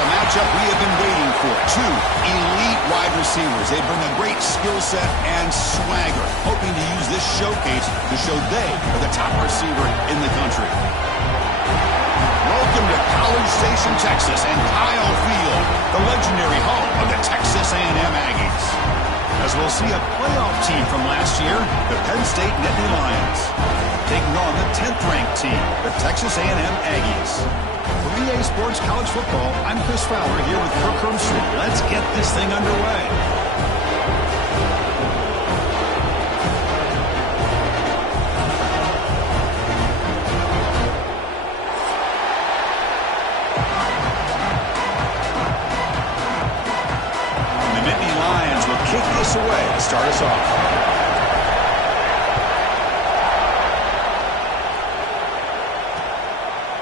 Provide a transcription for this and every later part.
a matchup we have been waiting for. Two elite wide receivers. They bring a great skill set and swagger, hoping to use this showcase to show they are the top receiver in the country. Welcome to College Station, Texas, and Kyle Field, the legendary home of the Texas A&M Aggies. As we'll see a playoff team from last year, the Penn State Nittany Lions, taking on the 10th-ranked team, the Texas A&M Aggies. For EA Sports College Football, I'm Chris Fowler here with Kirk Hermsen. Let's get this thing underway. And the Nittany Lions will kick this away to start us off.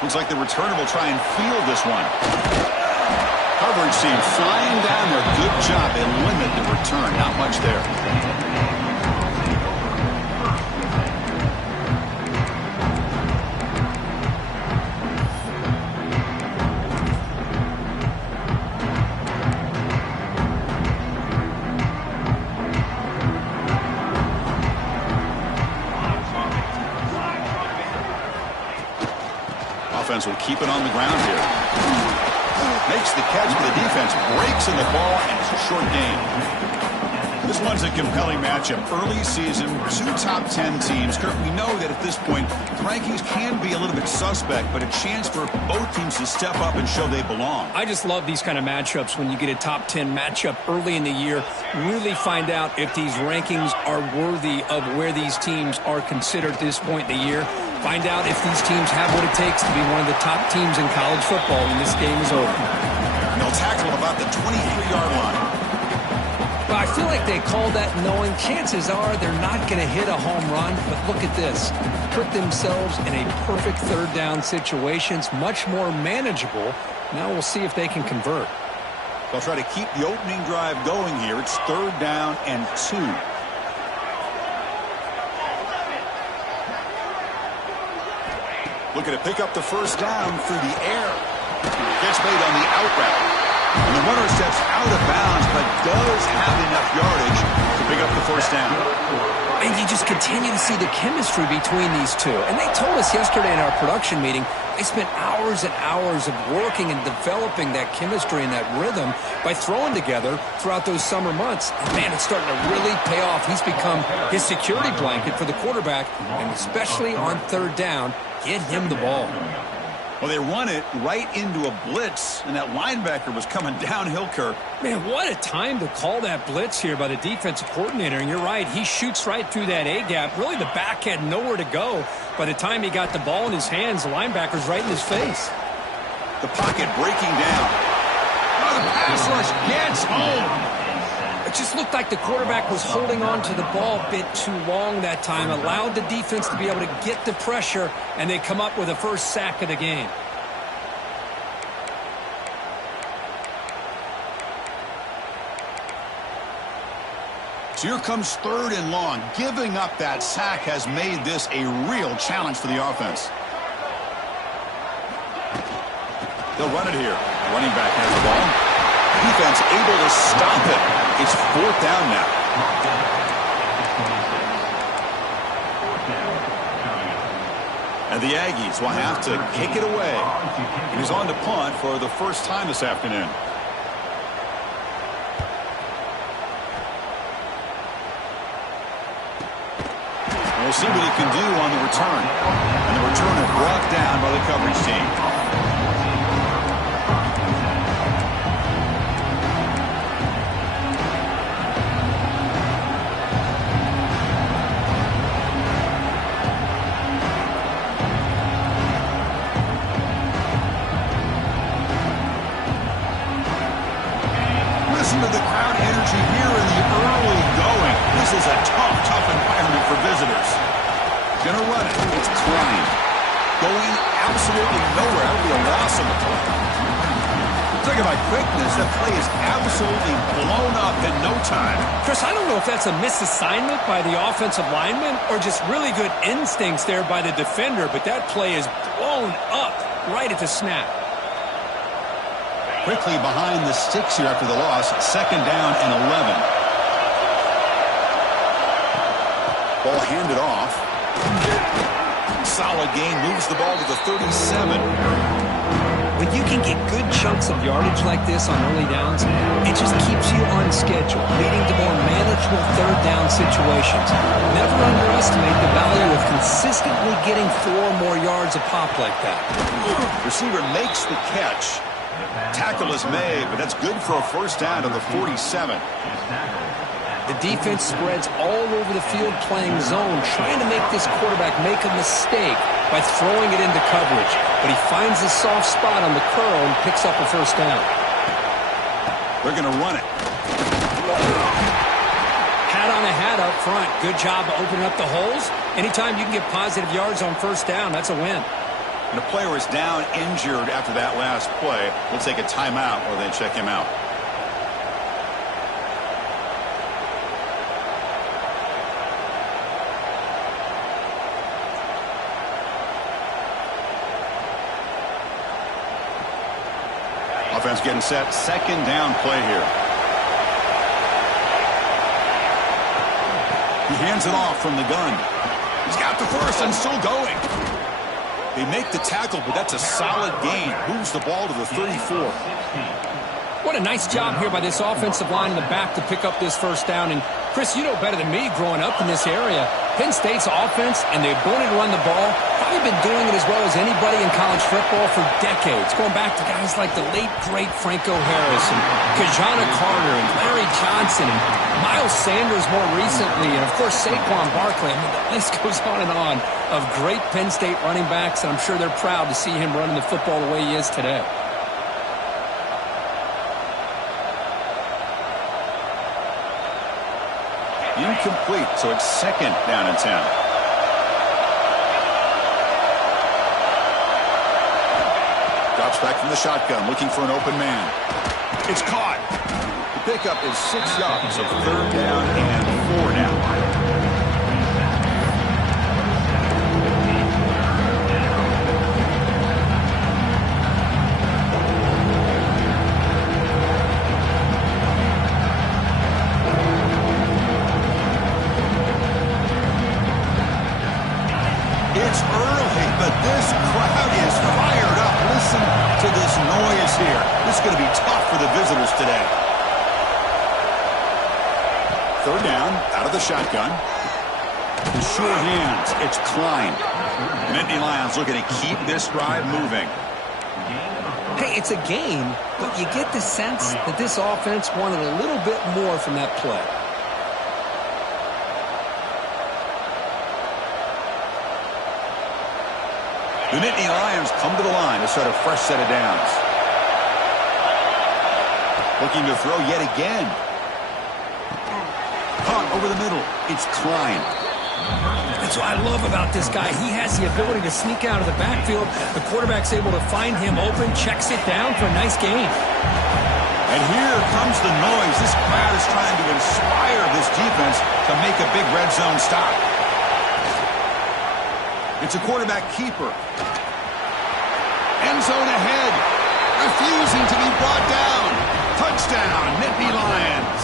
Looks like the returner will try and field this one. Coverage team flying down there. Good job. They limit the return. Not much there. Offense will keep it on the ground here. Makes the catch, but the defense breaks in the ball, and it's a short gain. This one's a compelling matchup. Early season, two top 10 teams. Kirk, we know that at this point, the rankings can be a little bit suspect, but a chance for both teams to step up and show they belong. I just love these kind of matchups when you get a top 10 matchup early in the year. Really find out if these rankings are worthy of where these teams are considered at this point in the year. Find out if these teams have what it takes to be one of the top teams in college football when this game is over. And they'll tackle about the 23-yard line. But I feel like they call that knowing chances are they're not going to hit a home run. But look at this. Put themselves in a perfect third down situation. It's much more manageable. Now we'll see if they can convert. They'll try to keep the opening drive going here. It's 3rd down and 2. Looking to pick up the first down through the air. Gets made on the out route. And the runner steps out of bounds, but does have enough yardage to pick up the first down. And you just continue to see the chemistry between these two. And they told us yesterday in our production meeting, they spent hours and hours of working and developing that chemistry and that rhythm by throwing together throughout those summer months. And man, it's starting to really pay off. He's become his security blanket for the quarterback, and especially on 3rd down, get him the ball. Well, they run it right into a blitz, and that linebacker was coming downhill, Kirk. Man, what a time to call that blitz here by the defensive coordinator. And you're right, he shoots right through that A-gap. Really, the back had nowhere to go. By the time he got the ball in his hands, the linebacker's right in his face. The pocket breaking down. Oh, the pass rush gets home. It just looked like the quarterback was holding on to the ball a bit too long that time, allowed the defense to be able to get the pressure, and they come up with the first sack of the game. So here comes 3rd and long. Giving up that sack has made this a real challenge for the offense. They'll run it here. Running back has the ball. Defense able to stop it. It's 4th down now. And the Aggies will have to kick it away. And he's on to punt for the first time this afternoon. And we'll see what he can do on the return. And the returner brought down by the coverage team. Listen to the crowd energy here in the early going. This is a tough environment for visitors. Gonna run it. It's Klein. Going absolutely nowhere. That'll be a loss on the play. Talking about quickness, that play is absolutely blown up in no time. Chris, I don't know if that's a misassignment by the offensive lineman or just really good instincts there by the defender, but that play is blown up right at the snap. quickly behind the sticks here after the loss. 2nd down and 11. Ball handed off. Solid gain, moves the ball to the 37. When you can get good chunks of yardage like this on early downs, it just keeps you on schedule, leading to more manageable 3rd down situations. Never underestimate the value of consistently getting 4 more yards a pop like that. Receiver makes the catch. Tackle is made, but that's good for a 1st down to the 47. The defense spreads all over the field playing zone, trying to make this quarterback make a mistake by throwing it into coverage. But he finds a soft spot on the curl and picks up a 1st down. They're going to run it. Hat on a hat up front. Good job of opening up the holes. Anytime you can get positive yards on 1st down, that's a win. And the player is down injured after that last play. We'll take a timeout or they check him out. Offense getting set. 2nd down play here. He hands it off from the gun. He's got the 1st and still going. They make the tackle, but that's a solid gain. Moves the ball to the 34. What a nice job here by this offensive line in the back to pick up this 1st down. And Chris, you know better than me growing up in this area, Penn State's offense and the ability to run the ball, probably been doing it as well as anybody in college football for decades, going back to guys like the late, great Franco Harris and Kajana Carter and Larry Johnson and Miles Sanders more recently, and, of course, Saquon Barkley. I mean, the list goes on and on of great Penn State running backs, and I'm sure they're proud to see him running the football the way he is today. Incomplete, so it's 2nd down and 10. Drops back from the shotgun, looking for an open man. It's caught. The pickup is 6 yards, so 3rd down and 4 now. It's early, but this crowd is fired up. Listen to this noise here. This is going to be tough for the visitors today. 3rd down, out of the shotgun. In sure hands, it's Klein. Nittany Lions looking to keep this drive moving. Hey, it's a game, but you get the sense that this offense wanted a little bit more from that play. The Nittany Lions come to the line to start a fresh set of downs. Looking to throw yet again. Caught over the middle. It's Klein. That's what I love about this guy. He has the ability to sneak out of the backfield. The quarterback's able to find him open, checks it down for a nice gain. And here comes the noise. This crowd is trying to inspire this defense to make a big red zone stop. It's a quarterback keeper. End zone ahead. Refusing to be brought down. Touchdown, Nittany Lions.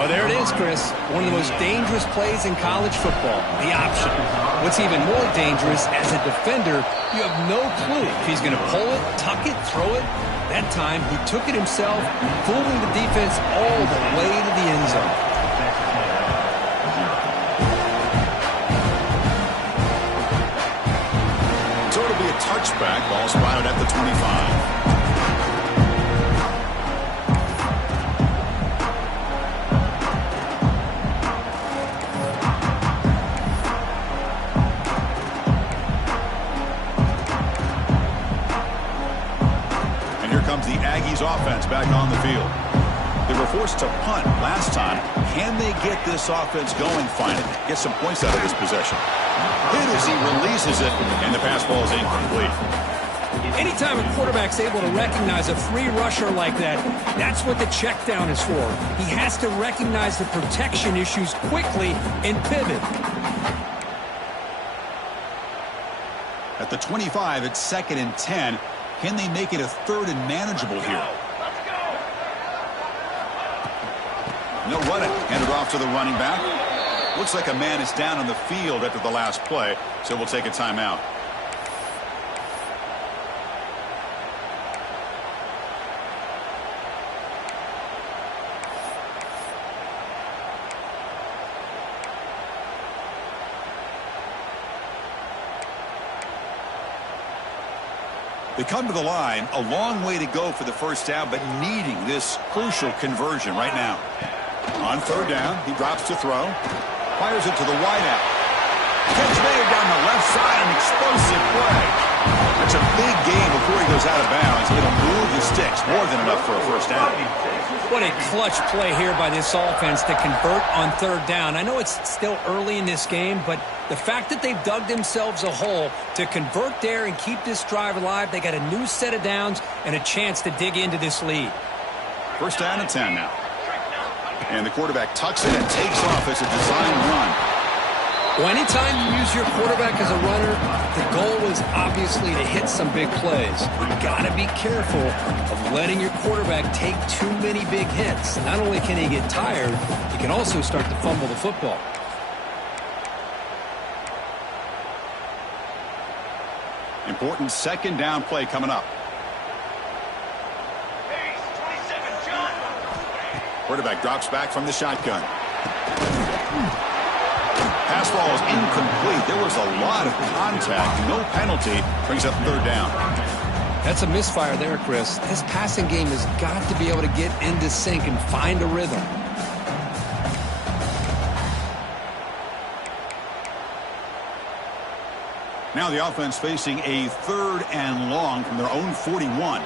Oh, there it is, Chris. One of the most dangerous plays in college football, the option. What's even more dangerous, as a defender, you have no clue if he's going to pull it, tuck it, throw it. That time, he took it himself, fooling the defense all the way to the end zone. So it'll be a touchback. Ball spotted at the 25. The Aggies offense back on the field. They were forced to punt last time. Can they get this offense going finally? Get some points out of this possession. Hit as he releases it, and the pass ball is incomplete. Anytime a quarterback's able to recognize a free rusher like that, that's what the check down is for. He has to recognize the protection issues quickly and pivot. At the 25, it's 2nd and 10. Can they make it a third and manageable here? No running. Handed off to the running back. Looks like a man is down on the field after the last play, so we'll take a timeout. They come to the line, a long way to go for the first down, but needing this crucial conversion right now. On third down, he drops to throw. Fires it to the wideout. Catch made down the left side, an explosive play. That's a big game before he goes out of bounds. It'll move the sticks, more than enough for a first down. What a clutch play here by this offense to convert on third down. I know it's still early in this game, but the fact that they've dug themselves a hole to convert there and keep this drive alive, they got a new set of downs and a chance to dig into this lead. First down and 10 now. And the quarterback tucks it and takes off as a design run. Well, anytime you use your quarterback as a runner, the goal is obviously to hit some big plays. You've got to be careful of letting your quarterback take too many big hits. Not only can he get tired, he can also start to fumble the football. Important second down play coming up. Quarterback drops back from the shotgun. Pass ball is incomplete. There was a lot of contact. No penalty. Brings up third down. That's a misfire there, Chris. This passing game has got to be able to get into sync and find a rhythm. Now the offense facing a third and long from their own 41.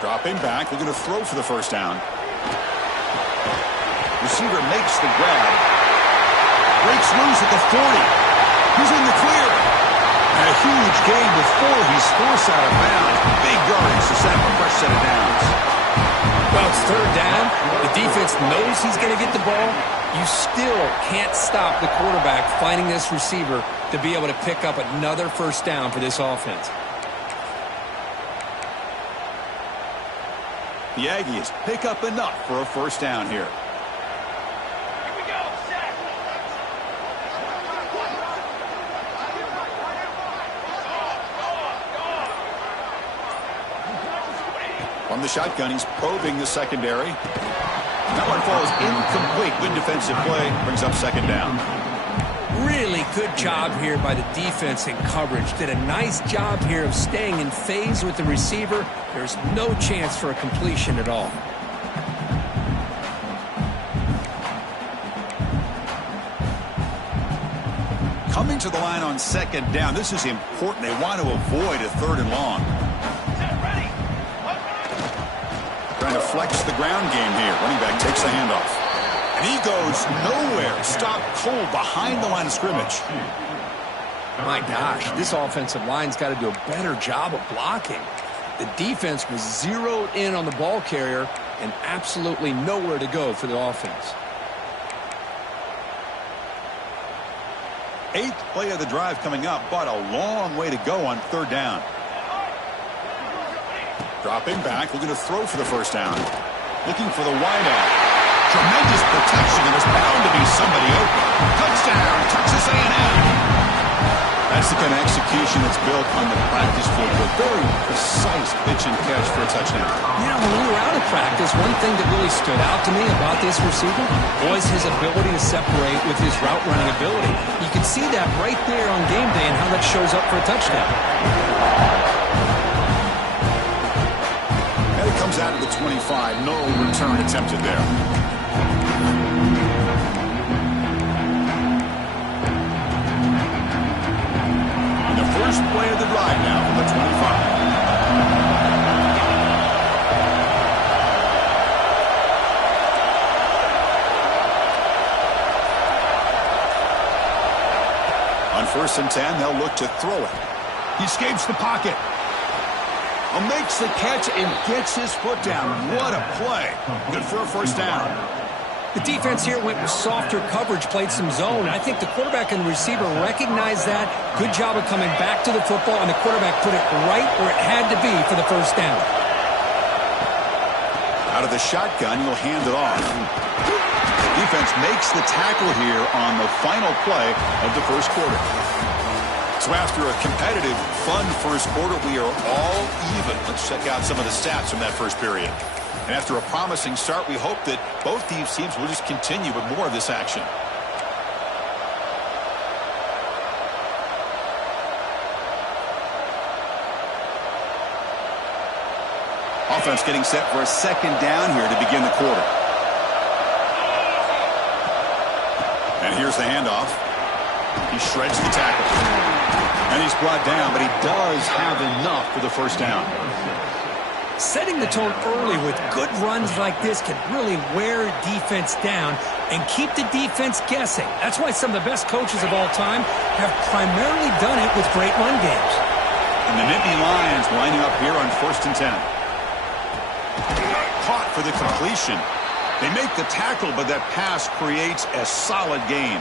Dropping back. They're going to throw for the first down. Receiver makes the grab. Breaks loose at the 40. He's in the clear. And a huge gain before he's forced out of bounds. Big yardage to set up a fresh set of downs. Well, it's third down. The defense knows he's going to get the ball. You still can't stop the quarterback finding this receiver to be able to pick up another first down for this offense. The Aggies pick up enough for a first down here. From the shotgun, he's probing the secondary. That one falls incomplete. Good defensive play. Brings up second down. Really good job here by the defense in coverage. Did a nice job here of staying in phase with the receiver. There's no chance for a completion at all. Coming to the line on second down. This is important. They want to avoid a third and long. Trying to flex the ground game here. Running back takes the handoff. And he goes nowhere. Stopped cold behind the line of scrimmage. My gosh, this offensive line's got to do a better job of blocking. The defense was zeroed in on the ball carrier and absolutely nowhere to go for the offense. Eighth play of the drive coming up, but a long way to go on third down. Dropping back, looking to throw for the first down. Looking for the wideout. Tremendous protection, and there's bound to be somebody open. Touchdown, Texas A&M. That's the kind of execution that's built on the practice field. A very precise pitch and catch for a touchdown. Yeah, when we were out of practice, one thing that really stood out to me about this receiver was his ability to separate with his route running ability. You can see that right there on game day and how that shows up for a touchdown. And it comes out of the 25. No return attempted there. First play of the drive now from the 25. On first and 10, they'll look to throw it. He escapes the pocket. Makes the catch and gets his foot down. What a play. Good for a first down. The defense here went with softer coverage, played some zone. I think the quarterback and the receiver recognized that. Good job of coming back to the football, and the quarterback put it right where it had to be for the first down. Out of the shotgun, he'll hand it off. Defense makes the tackle here on the final play of the first quarter. So after a competitive, fun first quarter, we are all even. Let's check out some of the stats from that first period. And after a promising start, we hope that both these teams will just continue with more of this action. Offense getting set for a second down here to begin the quarter. And here's the handoff. He shreds the tackle. And he's brought down, but he does have enough for the first down. Setting the tone early with good runs like this can really wear defense down and keep the defense guessing. That's why some of the best coaches of all time have primarily done it with great run games. And the Nittany Lions lining up here on 1st and 10. Caught for the completion. They make the tackle, but that pass creates a solid gain.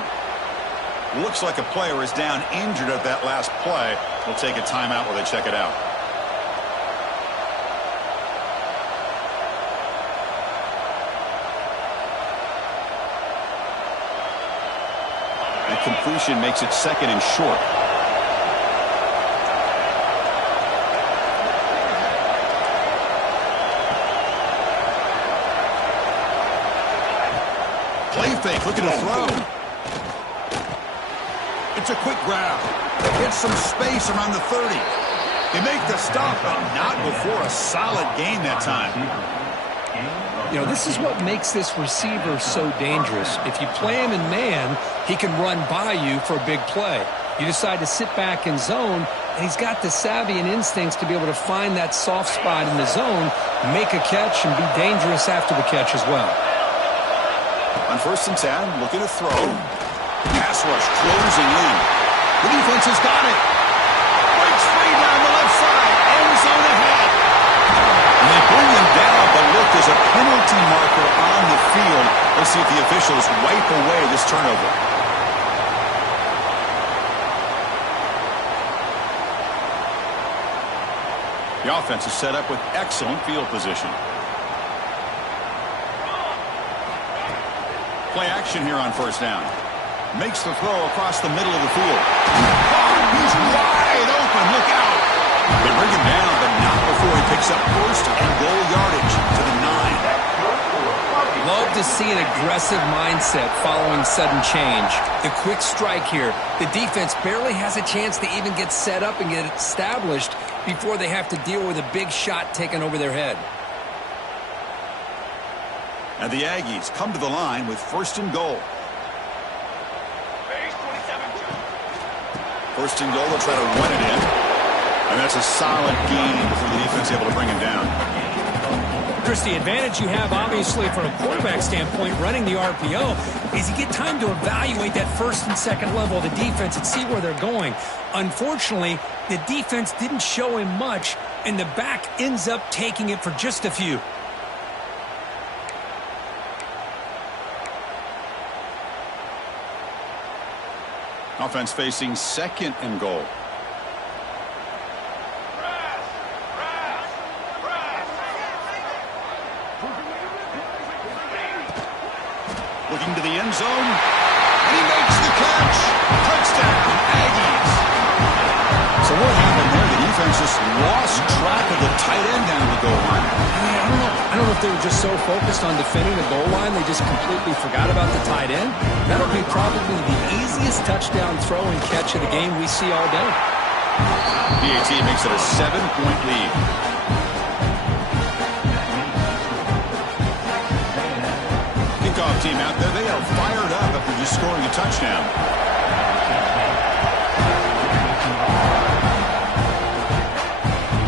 Looks like a player is down injured at that last play. We'll take a timeout while they check it out. That completion makes it 2nd and short. Play fake, looking to throw. It's a quick grab. Gets some space around the 30. They make the stop, but not before a solid gain that time. You know, this is what makes this receiver so dangerous. If you play him in man, he can run by you for a big play. You decide to sit back in zone, and he's got the savvy and instincts to be able to find that soft spot in the zone, make a catch, and be dangerous after the catch as well. On 1st and 10, looking to throw. Pass rush closing in. The defense has got it. Breaks free down the left side. End zone ahead. And they bring him down, but look, there's a penalty marker on the field. Let's see if the officials wipe away this turnover. The offense is set up with excellent field position. Play action here on 1st down. Makes the throw across the middle of the field. Oh, he's wide open. Look out. They bring him down, but not before he picks up 1st and goal yardage to the 9. Love to see an aggressive mindset following sudden change. The quick strike here. The defense barely has a chance to even get set up and get established before they have to deal with a big shot taken over their head. And the Aggies come to the line with 1st and goal. 1st and goal, they'll try to run it in. And that's a solid gain before the defense able to bring him down. Chris, the advantage you have, obviously, from a quarterback standpoint, running the RPO, is you get time to evaluate that 1st and 2nd level of the defense and see where they're going. Unfortunately, the defense didn't show him much, and the back ends up taking it for just a few. Offense facing 2nd and goal. Looking to the end zone. And he makes the catch. Touchdown, Aggies. So what happened there? The defense just lost track of the tight end down the goal line. I don't know if they were just so focused on defending the goal line they just completely forgot about the tight end. That'll be probably the easiest touchdown throw and catch of the game we see all day. BAT makes it a 7-point lead. Kickoff team out there, they are fired up after just scoring a touchdown.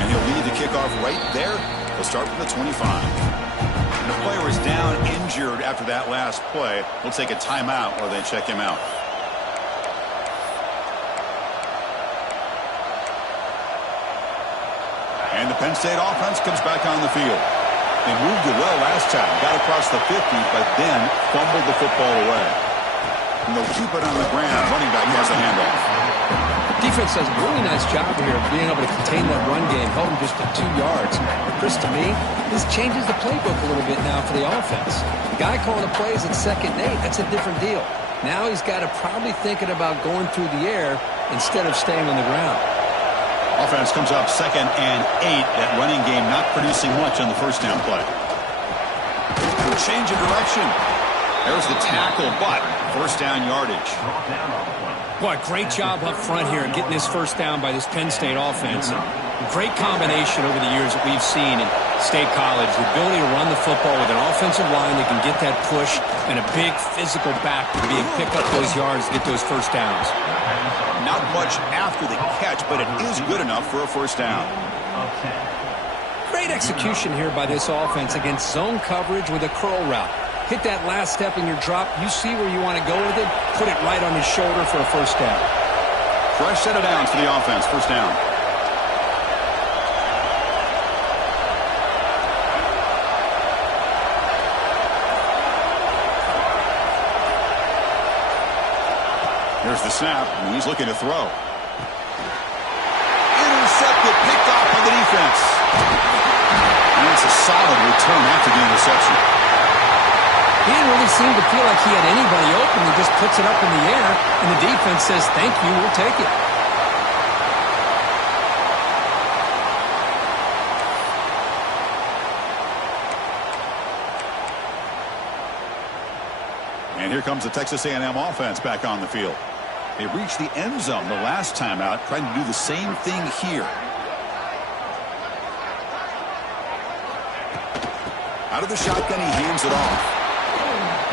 And he'll lead the kickoff right there. We'll start from the 25. And the player is down injured after that last play. We'll take a timeout while they check him out. And the Penn State offense comes back on the field. They moved it well last time. Got across the 50, but then fumbled the football away. And they'll keep it on the ground. Running back has the handoff. Defense does a really nice job here of being able to contain that run game, held them just to 2 yards. But Chris, to me, this changes the playbook a little bit now for the offense. The guy calling the plays at 2nd and 8, that's a different deal. Now he's got to probably thinking about going through the air instead of staying on the ground. Offense comes up 2nd and 8. That running game not producing much on the first down play. Change of direction. There's the tackle, but first down yardage. Boy, great job up front here in getting this first down by this Penn State offense. Great combination over the years that we've seen in State College. The ability to run the football with an offensive line that can get that push and a big physical back to be able to pick up those yards to get those first downs. Not much after the catch, but it is good enough for a first down. Great execution here by this offense against zone coverage with a curl route. Hit that last step in your drop. You see where you want to go with it. Put it right on his shoulder for a first down. Fresh set of downs for the offense. First down. Here's the snap, and he's looking to throw. Intercepted, picked off by the defense. And it's a solid return after the interception. He didn't really seem to feel like he had anybody open. He just puts it up in the air, and the defense says, thank you, we'll take it. And here comes the Texas A&M offense back on the field. They reached the end zone the last time out, trying to do the same thing here. Out of the shotgun, he hands it off.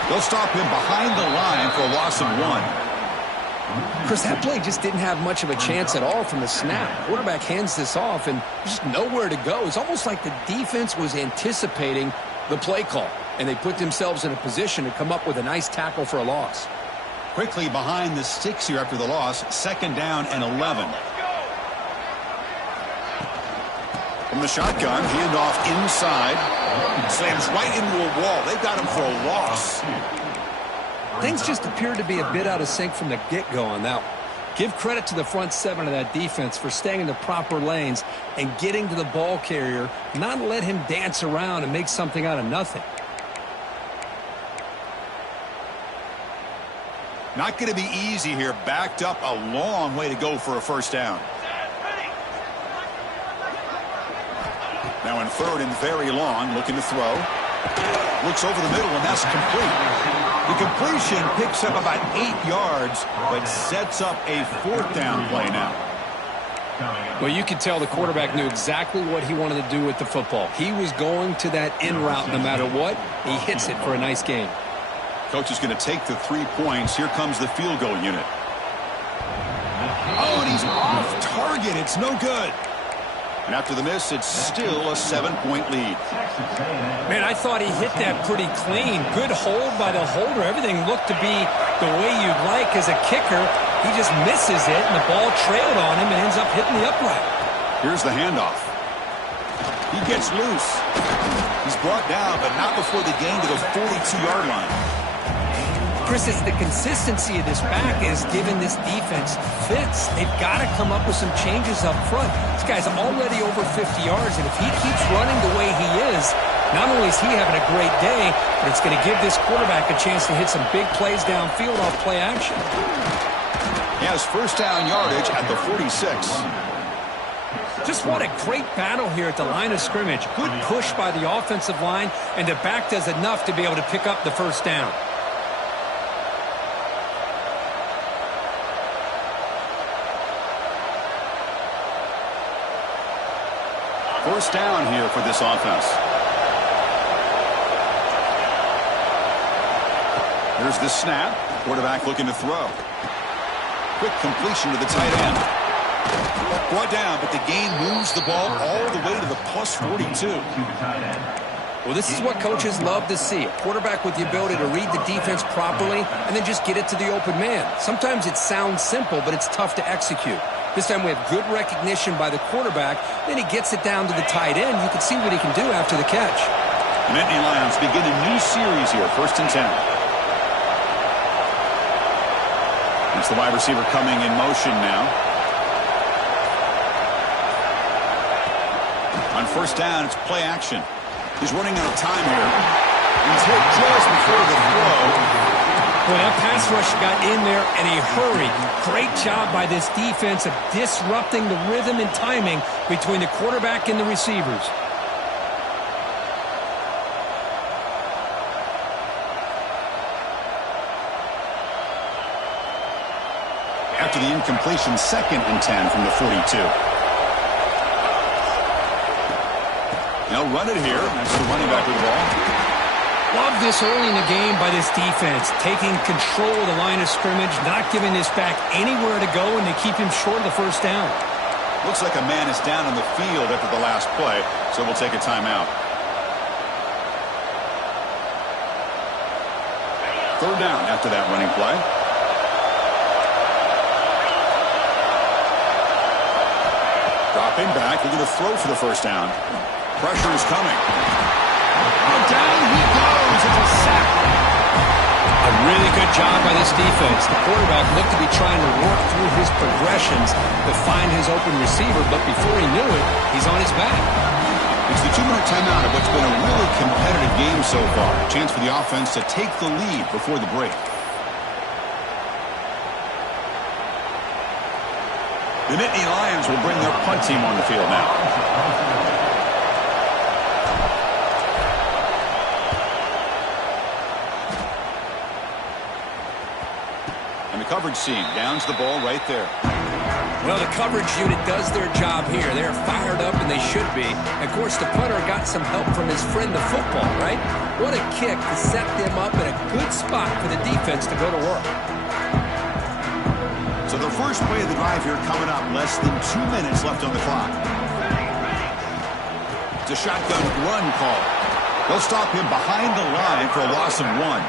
They'll stop him behind the line for a loss of 1. Chris, that play just didn't have much of a chance at all from the snap. Quarterback hands this off, and there's just nowhere to go. It's almost like the defense was anticipating the play call, and they put themselves in a position to come up with a nice tackle for a loss. Quickly behind the sticks here after the loss. 2nd down and 11. From the shotgun, handoff inside. Slams right into a wall. They've got him for a loss. Things just appeared to be a bit out of sync from the get-go on that one. Give credit to the front 7 of that defense for staying in the proper lanes and getting to the ball carrier, not let him dance around and make something out of nothing. Not going to be easy here. Backed up a long way to go for a first down. Now in 3rd and very long, looking to throw. Looks over the middle, and that's complete. The completion picks up about 8 yards, but sets up a 4th down play now. Well, you could tell the quarterback knew exactly what he wanted to do with the football. He was going to that in route no matter what. He hits it for a nice gain. Coach is going to take the 3 points. Here comes the field goal unit. Oh, and he's off target. It's no good. And after the miss, it's still a 7-point lead. Man, I thought he hit that pretty clean. Good hold by the holder. Everything looked to be the way you'd like as a kicker. He just misses it, and the ball trailed on him and ends up hitting the upright. Here's the handoff. He gets loose. He's brought down, but not before the gain to the 42-yard line. Chris, it's the consistency of this back is giving this defense fits. They've got to come up with some changes up front. This guy's already over 50 yards, and if he keeps running the way he is, not only is he having a great day, but it's going to give this quarterback a chance to hit some big plays downfield off play action. He has first down yardage at the 46. Just what a great battle here at the line of scrimmage. Good push by the offensive line, and the back does enough to be able to pick up the first down. First down here for this offense. Here's the snap. Quarterback looking to throw. Quick completion to the tight end. Brought down, but the gain moves the ball all the way to the plus 42. Well, this is what coaches love to see. A quarterback with the ability to read the defense properly and then just get it to the open man. Sometimes it sounds simple, but it's tough to execute. This time we have good recognition by the quarterback. Then he gets it down to the tight end. You can see what he can do after the catch. The Nittany Lions begin a new series here, 1st and 10. It's the wide receiver coming in motion now. On 1st down, it's play action. He's running out of time here. He's hit just before the throw. Well, that pass rush got in there in a hurry. Great job by this defense of disrupting the rhythm and timing between the quarterback and the receivers. After the incompletion, 2nd and 10 from the 42. They'll run it here. That's the running back with the ball. Love this early in the game by this defense, taking control of the line of scrimmage, not giving this back anywhere to go, and they keep him short of the 1st down. Looks like a man is down on the field after the last play, so we'll take a timeout. 3rd down after that running play. Dropping back, we're going to throw for the 1st down. Pressure is coming. Oh, down he goes. It's a sack. A really good job by this defense. The quarterback looked to be trying to work through his progressions to find his open receiver, but before he knew it, he's on his back. It's the 2-minute timeout of what's been a really competitive game so far. A chance for the offense to take the lead before the break. The Nittany Lions will bring their punt team on the field now. And the coverage team downs the ball right there. Well, the coverage unit does their job here. They're fired up, and they should be. Of course, the punter got some help from his friend, the football, right? What a kick to set them up in a good spot for the defense to go to work. So the first play of the drive here coming up. Less than 2 minutes left on the clock. It's a shotgun run call. They'll stop him behind the line for a loss of 1.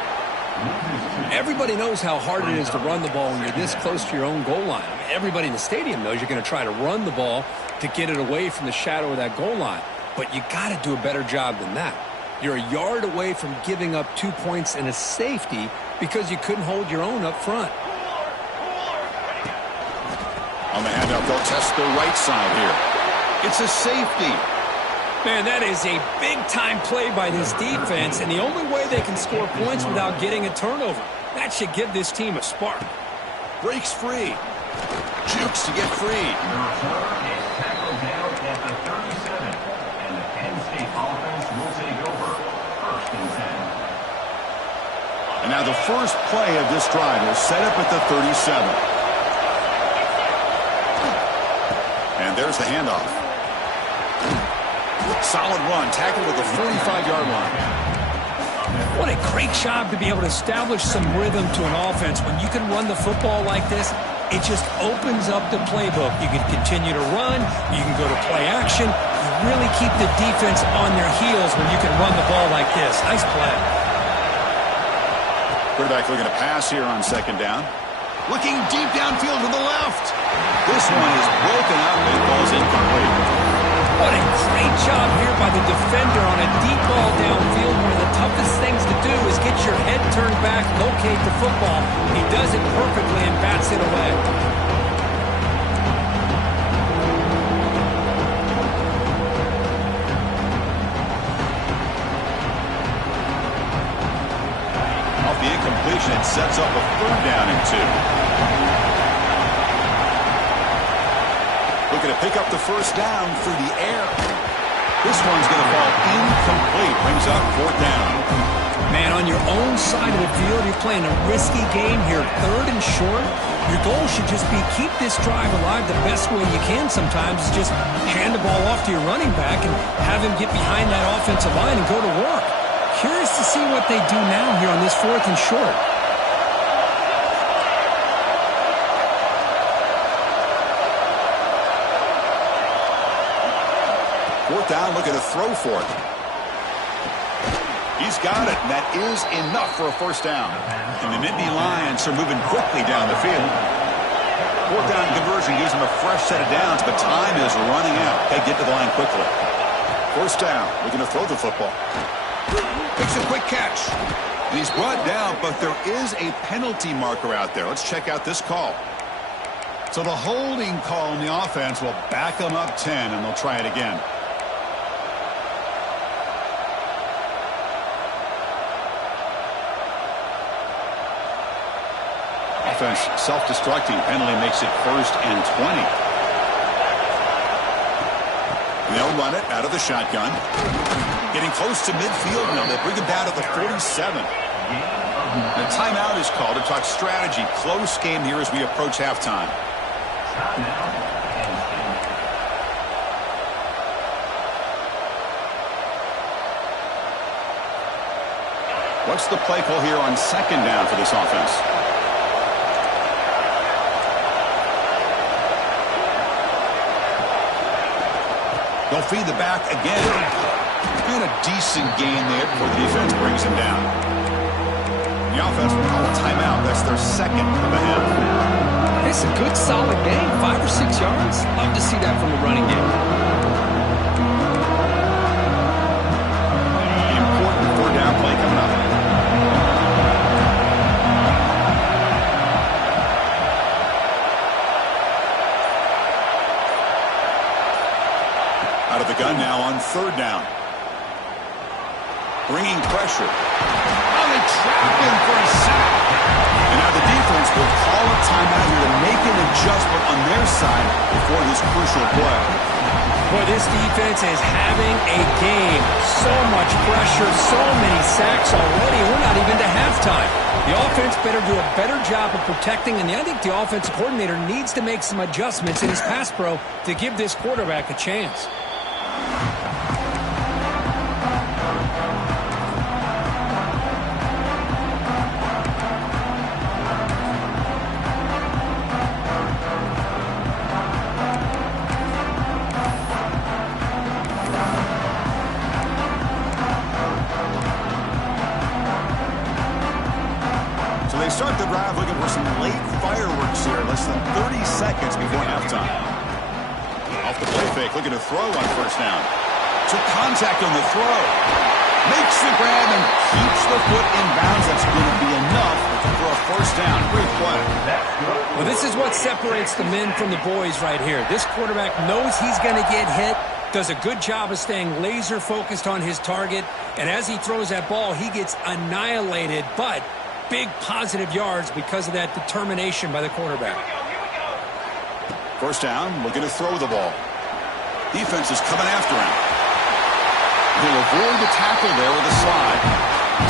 Everybody knows how hard it is to run the ball when you're this close to your own goal line. I mean, everybody in the stadium knows you're going to try to run the ball to get it away from the shadow of that goal line. But you got to do a better job than that. You're a yard away from giving up 2 points and a safety because you couldn't hold your own up front. On the handout, they'll test the right side here. It's a safety. Man, that is a big-time play by this defense, and the only way they can score points without getting a turnover. That should give this team a spark. Breaks free. Jukes to get free. Number 4 is tackled down at the 37, and the Penn State offense will take over 1st and 10. And now the first play of this drive is set up at the 37. And there's the handoff. Solid run, tackled at the 45-yard line. What a great job to be able to establish some rhythm to an offense. When you can run the football like this, it just opens up the playbook. You can continue to run. You can go to play action. You really keep the defense on their heels when you can run the ball like this. Nice play. Quarterback looking to pass here on 2nd down. Looking deep downfield to the left. This one is broken up and falls incomplete. What a great job here by the defender on a deep ball downfield. One of the toughest things to do is get your head turned back, locate the football. He does it perfectly and bats it away. Off the incompletion, it sets up a 3rd down and 2. Looking to pick up the 1st down through the air. This one's going to fall incomplete. Brings up 4th down. Man, on your own side of the field, you're playing a risky game here. 3rd and short. Your goal should just be keep this drive alive the best way you can sometimes. Is just hand the ball off to your running back and have him get behind that offensive line and go to work. Curious to see what they do now here on this 4th and short. 4th down, looking to throw for it. He's got it, and that is enough for a 1st down. And the Nittany Lions are moving quickly down the field. 4th down conversion gives them a fresh set of downs, but time is running out. They get to the line quickly. 1st down, looking to throw the football. Makes a quick catch. And he's brought down, but there is a penalty marker out there. Let's check out this call. So the holding call on the offense will back them up 10, and they'll try it again. Offense self-destructing. Penalty makes it 1st and 20. They'll run it out of the shotgun. Getting close to midfield now. They bring him down to the 47. The timeout is called to talk strategy. Close game here as we approach halftime. What's the play call here on 2nd down for this offense? They'll feed the back again. And a decent gain there before the defense brings him down. The offense will call a timeout. That's their 2nd of the half. It's a good, solid game. 5 or 6 yards. Love to see that from the running game. Important 4th down play coming up. Out of the gun now on 3rd down. Bringing pressure. Oh, they trap him for a sack. And now the defense will call a timeout here to make an adjustment on their side before this crucial play. Boy, this defense is having a game. So much pressure, so many sacks already. We're not even to halftime. The offense better do a better job of protecting, and I think the offensive coordinator needs to make some adjustments in his pass pro to give this quarterback a chance. They start the drive looking for some late fireworks here. Less than 30 seconds before halftime. Off the play fake, looking to throw on 1st down. Took contact on the throw. Makes the grab and keeps the foot in bounds. That's going to be enough for a 1st down. Great play. Well, this is what separates the men from the boys right here. This quarterback knows he's going to get hit, does a good job of staying laser focused on his target, and as he throws that ball, he gets annihilated, but big positive yards because of that determination by the quarterback. 1st down, looking to throw the ball. Defense is coming after him. He'll avoid the tackle there with a slide.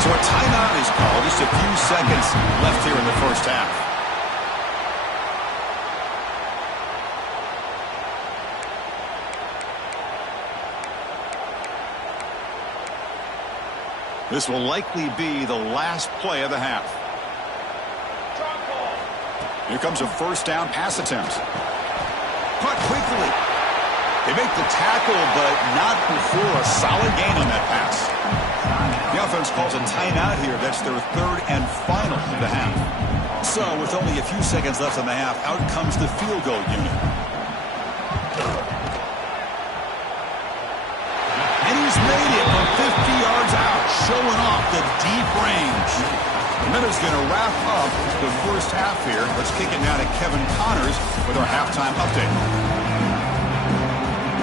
So a timeout is called. Just a few seconds left here in the 1st half. This will likely be the last play of the half. Here comes a 1st down pass attempt. Caught quickly. They make the tackle, but not before a solid gain on that pass. The offense calls a timeout here. That's their 3rd and final of the half. So with only a few seconds left in the half, out comes the field goal unit. And he's made it from 50 yards out, showing off the deep range. The Minnows going to wrap up the 1st half here. Let's kick it now to Kevin Connors with our halftime update.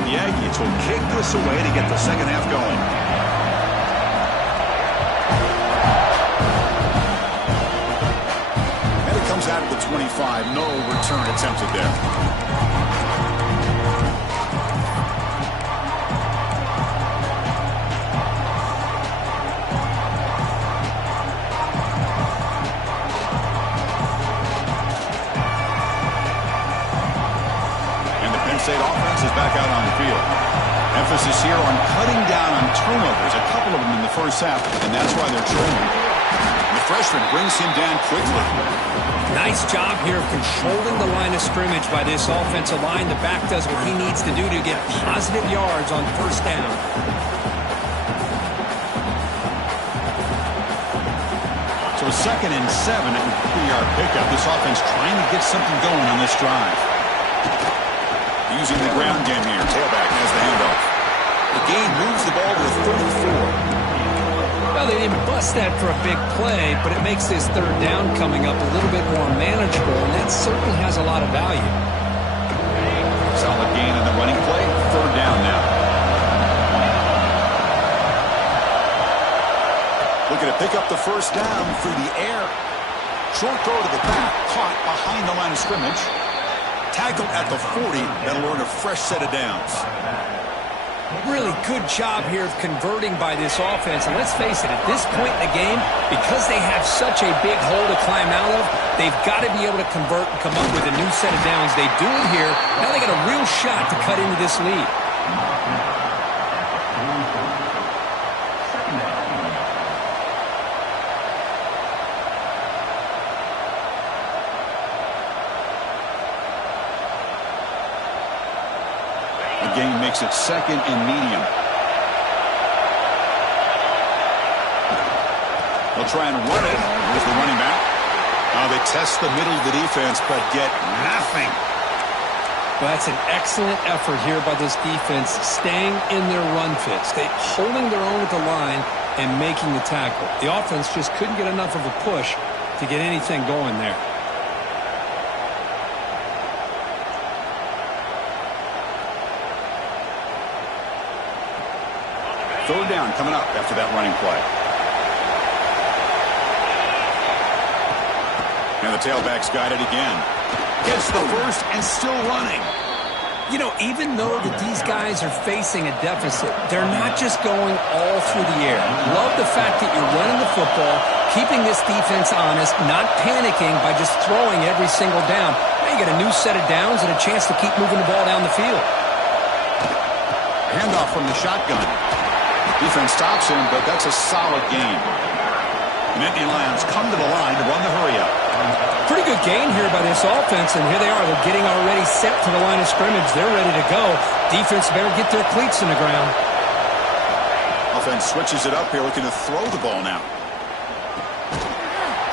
The Aggies will kick this away to get the 2nd half going. And it comes out of the 25. No return attempted there. State offense is back out on the field. Emphasis here on cutting down on turnovers, a couple of them in the 1st half, and that's why they're trailing. The freshman brings him down quickly. Nice job here of controlling the line of scrimmage by this offensive line. The back does what he needs to do to get positive yards on 1st down. So 2nd and 7 at the 3-yard pickup. This offense trying to get something going on this drive. Using the ground game here. Tailback has the handoff. The gain moves the ball to the 34. Well, they didn't bust that for a big play, but it makes this third down coming up a little bit more manageable, and that certainly has a lot of value. Solid gain in the running play. Third down now. Looking to pick up the first down through the air. Short throw to the back, caught behind the line of scrimmage. Tackled at the 40. That'll earn a fresh set of downs. Really good job here of converting by this offense. And let's face it, at this point in the game, because they have such a big hole to climb out of, they've got to be able to convert and come up with a new set of downs. They do it here. Now they got a real shot to cut into this lead. Gain makes it second and medium. They'll try and run it. Here's the running back. They test the middle of the defense, but get nothing. Well, that's an excellent effort here by this defense, staying in their run fits. They holding their own at the line and making the tackle. The offense just couldn't get enough of a push to get anything going there. Third down coming up after that running play. And the tailback's got it again. Gets the first and still running. You know, even though that these guys are facing a deficit, they're not just going all through the air. Love the fact that you're running the football, keeping this defense honest, not panicking by just throwing every single down. Now you get a new set of downs and a chance to keep moving the ball down the field. Handoff from the shotgun. Defense stops him, but that's a solid gain. The Nittany Lions come to the line to run the hurry-up. Pretty good gain here by this offense, and here they are. They're getting already set to the line of scrimmage. They're ready to go. Defense better get their cleats in the ground. Offense switches it up here, looking to throw the ball now.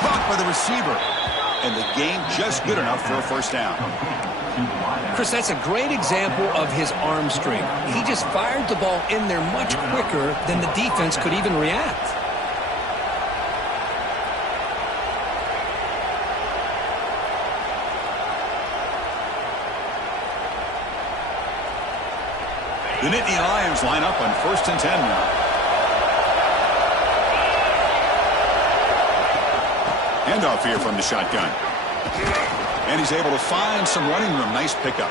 Blocked by the receiver. And the gain just good enough for a first down. Chris, that's a great example of his arm strength. He just fired the ball in there much quicker than the defense could even react. The Nittany Lions line up on 1st and 10 now. Handoff here from the shotgun. And he's able to find some running room. Nice pickup.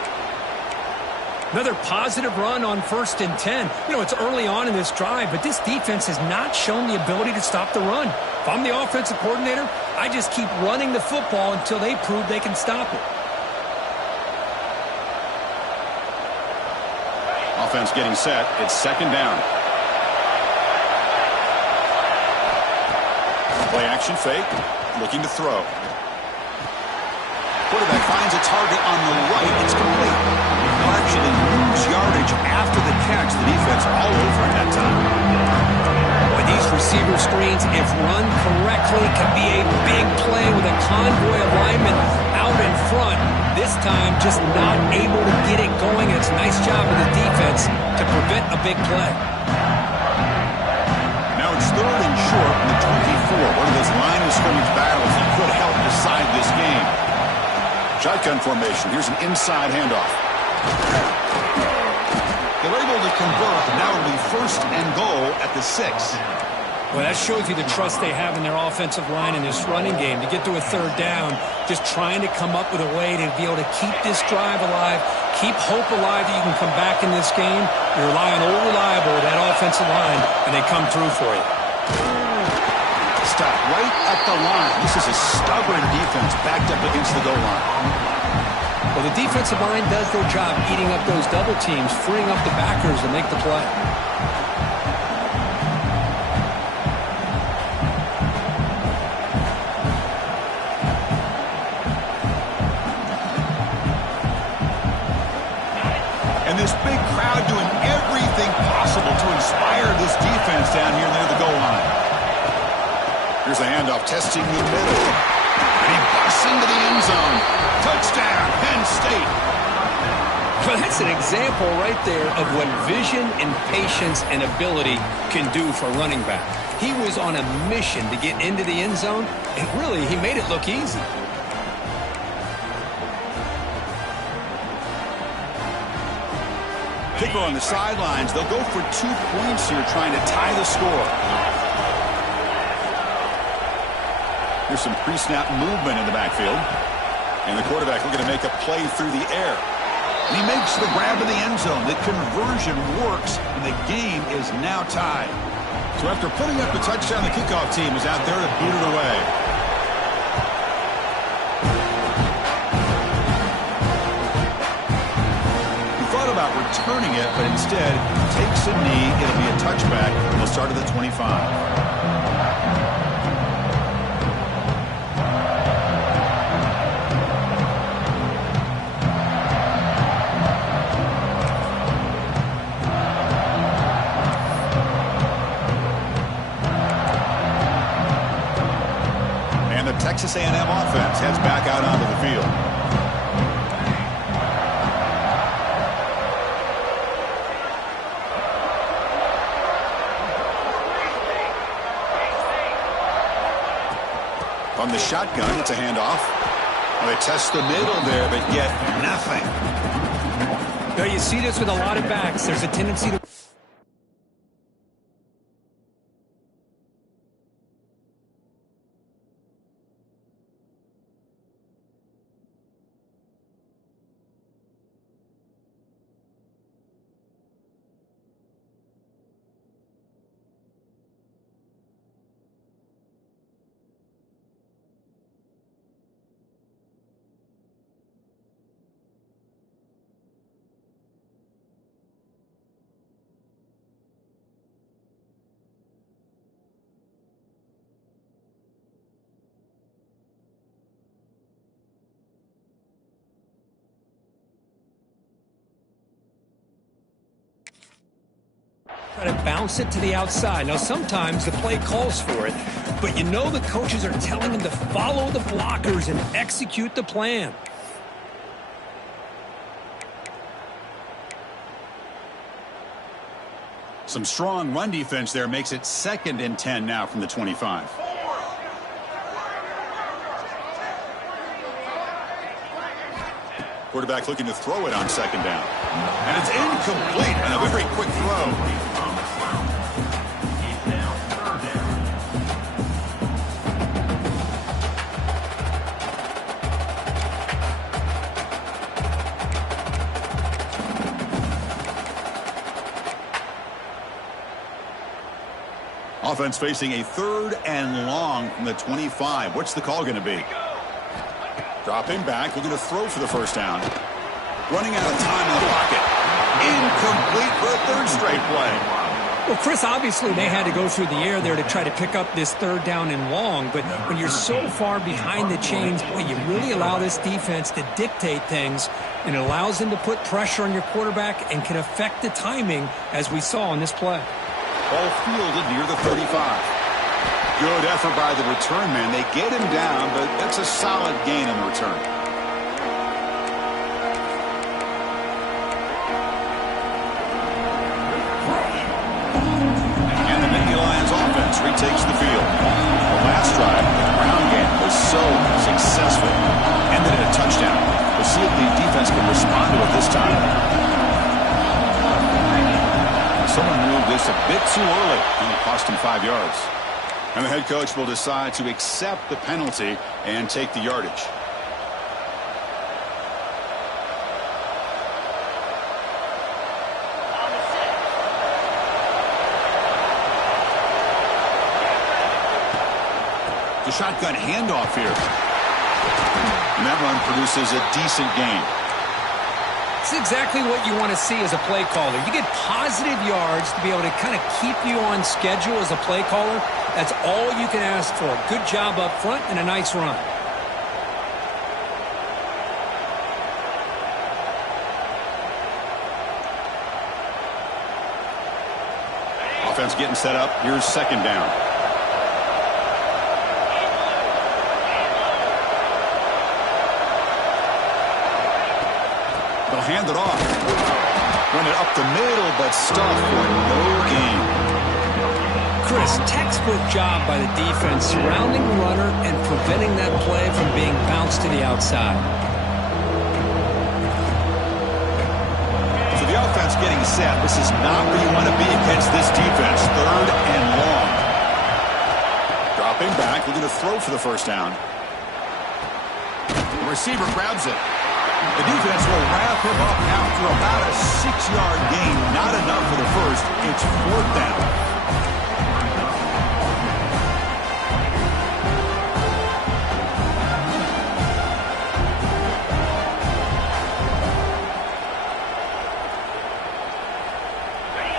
Another positive run on 1st and 10. You know, it's early on in this drive, but this defense has not shown the ability to stop the run. If I'm the offensive coordinator, I just keep running the football until they prove they can stop it. Offense getting set. It's second down. Play action fake. Looking to throw. Quarterback finds a target on the right. It's complete. They'll actually lose yardage after the catch. The defense all over at that time. Boy, these receiver screens, if run correctly, can be a big play with a convoy of linemen out in front. This time, just not able to get it going. It's a nice job of the defense to prevent a big play. Now it's third and short in the 24. One of those line of scrimmage battles that could help decide this game. Shotgun formation. Here's an inside handoff. They're able to convert. Now it'll be 1st and goal at the 6. Well, that shows you the trust they have in their offensive line in this running game. To get to a third down, just trying to come up with a way to be able to keep this drive alive, keep hope alive that you can come back in this game. You rely on old reliable, that offensive line, and they come through for you. Stop right at the line. This is a stubborn defense backed up against the goal line. Well, the defensive line does their job eating up those double teams, freeing up the backers to make the play. And this big crowd doing everything possible to inspire this defense down here near the goal line. Here's a handoff, testing the middle. And he busts into the end zone. Touchdown, Penn State. Well, that's That's an example right there of what vision and patience and ability can do for a running back. He was on a mission to get into the end zone, and really, he made it look easy. Kicker on the sidelines. They'll go for 2 points here, trying to tie the score. There's some pre-snap movement in the backfield. And the quarterback looking to make a play through the air. And he makes the grab in the end zone. The conversion works, and the game is now tied. So after putting up the touchdown, the kickoff team is out there to boot it away. He thought about returning it, but instead takes a knee. It'll be a touchback. They'll start at the 25. Texas A&M offense heads back out onto the field. From the shotgun, it's a handoff. Well, they test the middle there, but yet nothing. Now you see this with a lot of backs. There's a tendency to... Try to bounce it to the outside. Now, sometimes the play calls for it, but you know the coaches are telling them to follow the blockers and execute the plan. Some strong run defense there makes it 2nd and 10 now from the 25. Quarterback looking to throw it on 2nd down. And it's incomplete and a very quick throw. Offense facing a 3rd and long from the 25. What's the call going to be? Dropping back, looking to throw for the 1st down. Running out of time in the pocket. Incomplete for a 3rd straight play. Well, Chris, obviously they had to go through the air there to try to pick up this 3rd down and long, but when you're so far behind the chains, boy, you really allow this defense to dictate things, and it allows them to put pressure on your quarterback and can affect the timing, as we saw in this play. Ball fielded near the 35. Good effort by the return man. They get him down, but that's a solid gain on the return. And the Nittany Lions offense retakes the field. The last drive, the ground game was so successful. Ended in a touchdown. We'll see if the defense can respond to it this time. Someone moved this a bit too early, and it cost him 5 yards. And the head coach will decide to accept the penalty and take the yardage. The shotgun handoff here. And that run produces a decent gain. It's exactly what you want to see as a play caller. You get positive yards to be able to kind of keep you on schedule as a play caller. That's all you can ask for. Good job up front and a nice run. Offense getting set up. Here's 2nd down. They'll hand it off. Run it up the middle, but stuffed for no gain. Chris, textbook job by the defense surrounding the runner and preventing that play from being bounced to the outside. So the offense getting set. This is not where you want to be against this defense. 3rd and long. Dropping back, looking to throw for the first down. The receiver grabs it. The defense will wrap him up out for about a 6-yard gain. Not enough for the first. It's 4th down.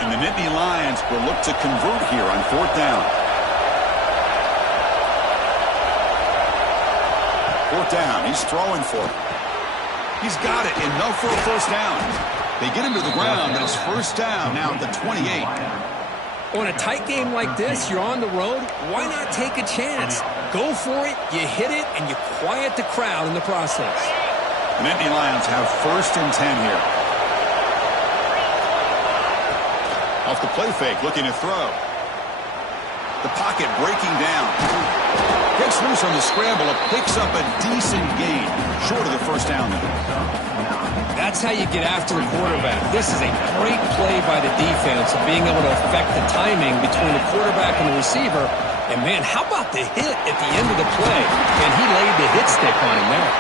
And the Nittany Lions will look to convert here on 4th down. 4th down. He's throwing for it. He's got it. Enough for a first down. They get him to the ground, but it's first down now at the 28. On a tight game like this, you're on the road. Why not take a chance? Go for it, you hit it, and you quiet the crowd in the process. The Nittany Lions have 1st and 10 here. Off the play fake, looking to throw. The pocket breaking down. Gets loose on the scramble. It picks up a decent gain. Short of the first down there. That's how you get after the quarterback. This is a great play by the defense of being able to affect the timing between the quarterback and the receiver. And, man, how about the hit at the end of the play? And he laid the hit stick on him there.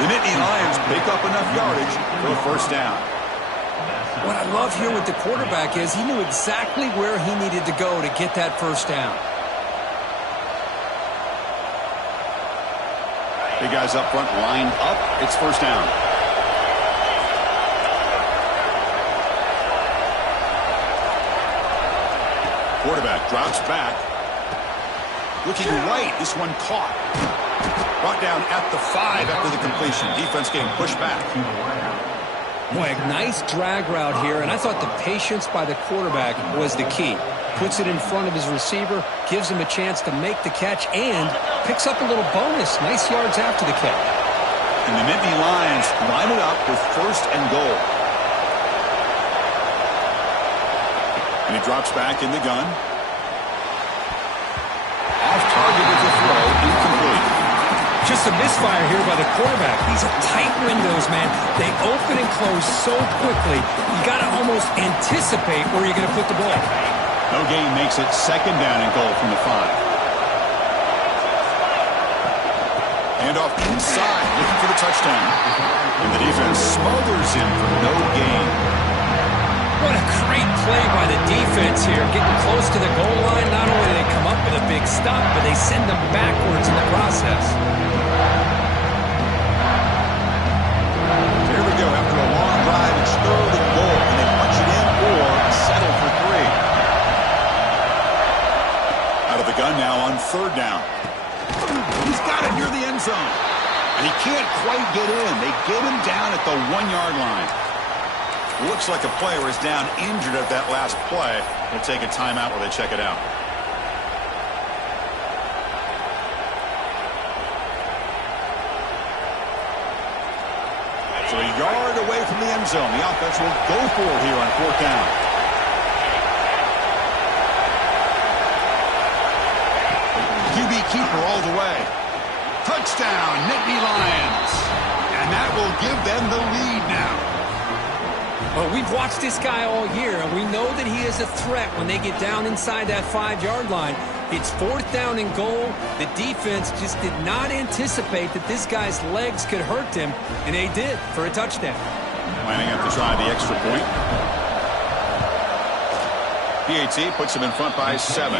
The Nittany Lions pick up enough yardage for a first down. What I love here with the quarterback is he knew exactly where he needed to go to get that first down. Big guys up front lined up. It's first down. Quarterback drops back. Looking right. This one caught. Brought down at the 5 after the completion. Defense getting pushed back. Boy, a nice drag route here, and I thought the patience by the quarterback was the key. Puts it in front of his receiver, gives him a chance to make the catch, and picks up a little bonus. Nice yards after the catch. And the Nittany Lions line it up with 1st and goal. And he drops back in the gun. Off target with the throw, incomplete. Just a misfire here by the quarterback. These are tight windows, man. They open and close so quickly. You got to almost anticipate where you're going to put the ball. No gain makes it 2nd down and goal from the 5. Hand off inside, looking for the touchdown. And the defense smothers him for no gain. What a great play by the defense here. Getting close to the goal line, not only do they come up with a big stop, but they send them backwards in the process. Here we go. After a long drive, it's 3rd and goal. And they punch it in or settle for 3. Out of the gun now on 3rd down. He's got it near the end zone. And he can't quite get in. They get him down at the 1-yard line. Looks like a player is down injured at that last play. We'll take a timeout while they check it out. So a yard away from the end zone. The offense will go for it here on 4th down. QB keeper all the way. Touchdown, Nittany Lions. And that will give them the lead now. Well, we've watched this guy all year, and we know that he is a threat when they get down inside that 5-yard line. It's 4th down and goal. The defense just did not anticipate that this guy's legs could hurt him, and they did for a touchdown. Lining up to try the extra point. PAT puts him in front by 7.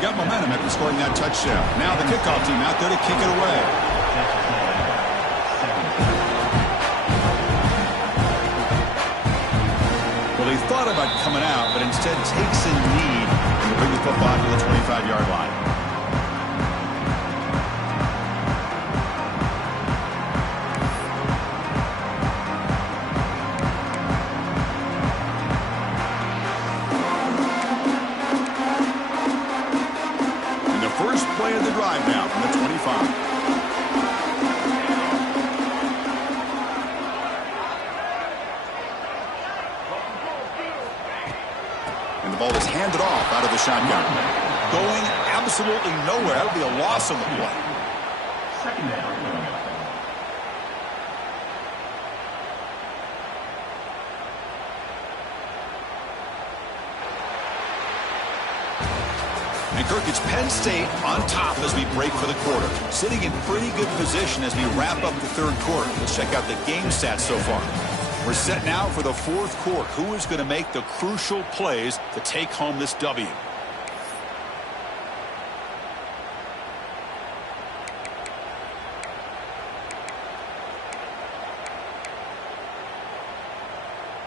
Got momentum after scoring that touchdown. Now the kickoff team out there to kick it away. Well, he thought about coming out, but instead takes a knee to bring the football to the 25-yard line. And the first play of the drive now from the 25. absolutely nowhere. That would be a loss on the play. Second down. And Kirk, it's Penn State on top as we break for the quarter. Sitting in pretty good position as we wrap up the third quarter. Let's check out the game stats so far. We're set now for the fourth quarter. Who is going to make the crucial plays to take home this W?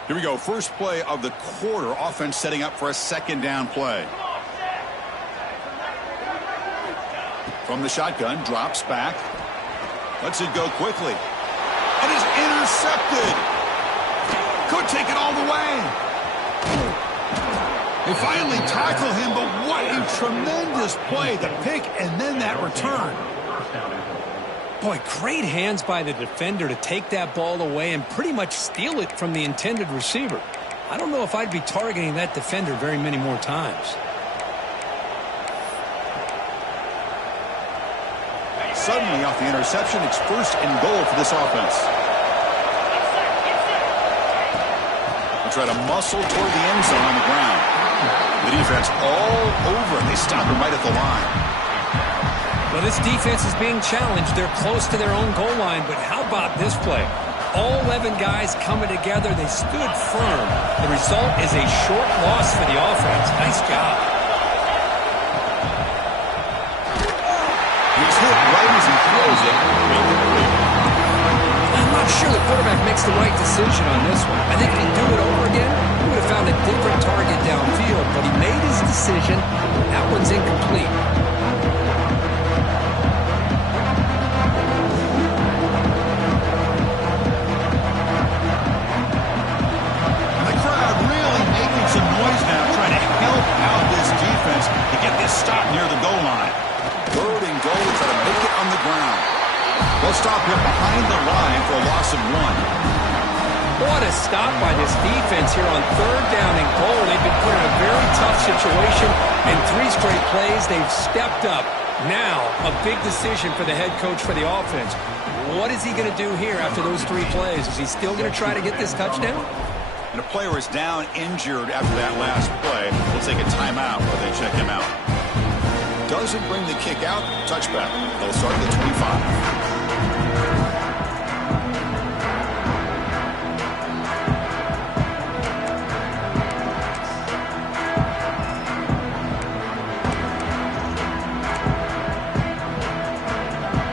Here we go. First play of the quarter. Offense setting up for a second down play. From the shotgun, drops back. Lets it go quickly. It is intercepted. Could take it all the way. They finally tackle him, but what a tremendous play. The pick and then that return. Boy, great hands by the defender to take that ball away and pretty much steal it from the intended receiver. I don't know if I'd be targeting that defender very many more times. Suddenly off the interception, it's first and goal for this offense. They try to muscle toward the end zone on the ground. The defense all over it. They stop him right at the line. Well, this defense is being challenged. They're close to their own goal line, but how about this play? All 11 guys coming together. They stood firm. The result is a short loss for the offense. Nice job. He's hit right as he throws it. I'm not sure the quarterback makes the right decision on this one. I think if he'd do it over again, he would have found a different target downfield, but he made his decision. That one's incomplete. The crowd really making some noise now, trying to help out this defense to get this stop near the goal line. Third and goal, try to make it on the ground. They'll stop him behind the line for a loss of 1. What a stop by this defense here on third down and goal. They've been put in a very tough situation, and 3 straight plays, they've stepped up. Now, a big decision for the head coach for the offense. What is he going to do here after those 3 plays? Is he still going to try to get this touchdown? And a player is down injured after that last play. We'll take a timeout while they check him out. Doesn't bring the kick out. Touchback. They'll start at the 25.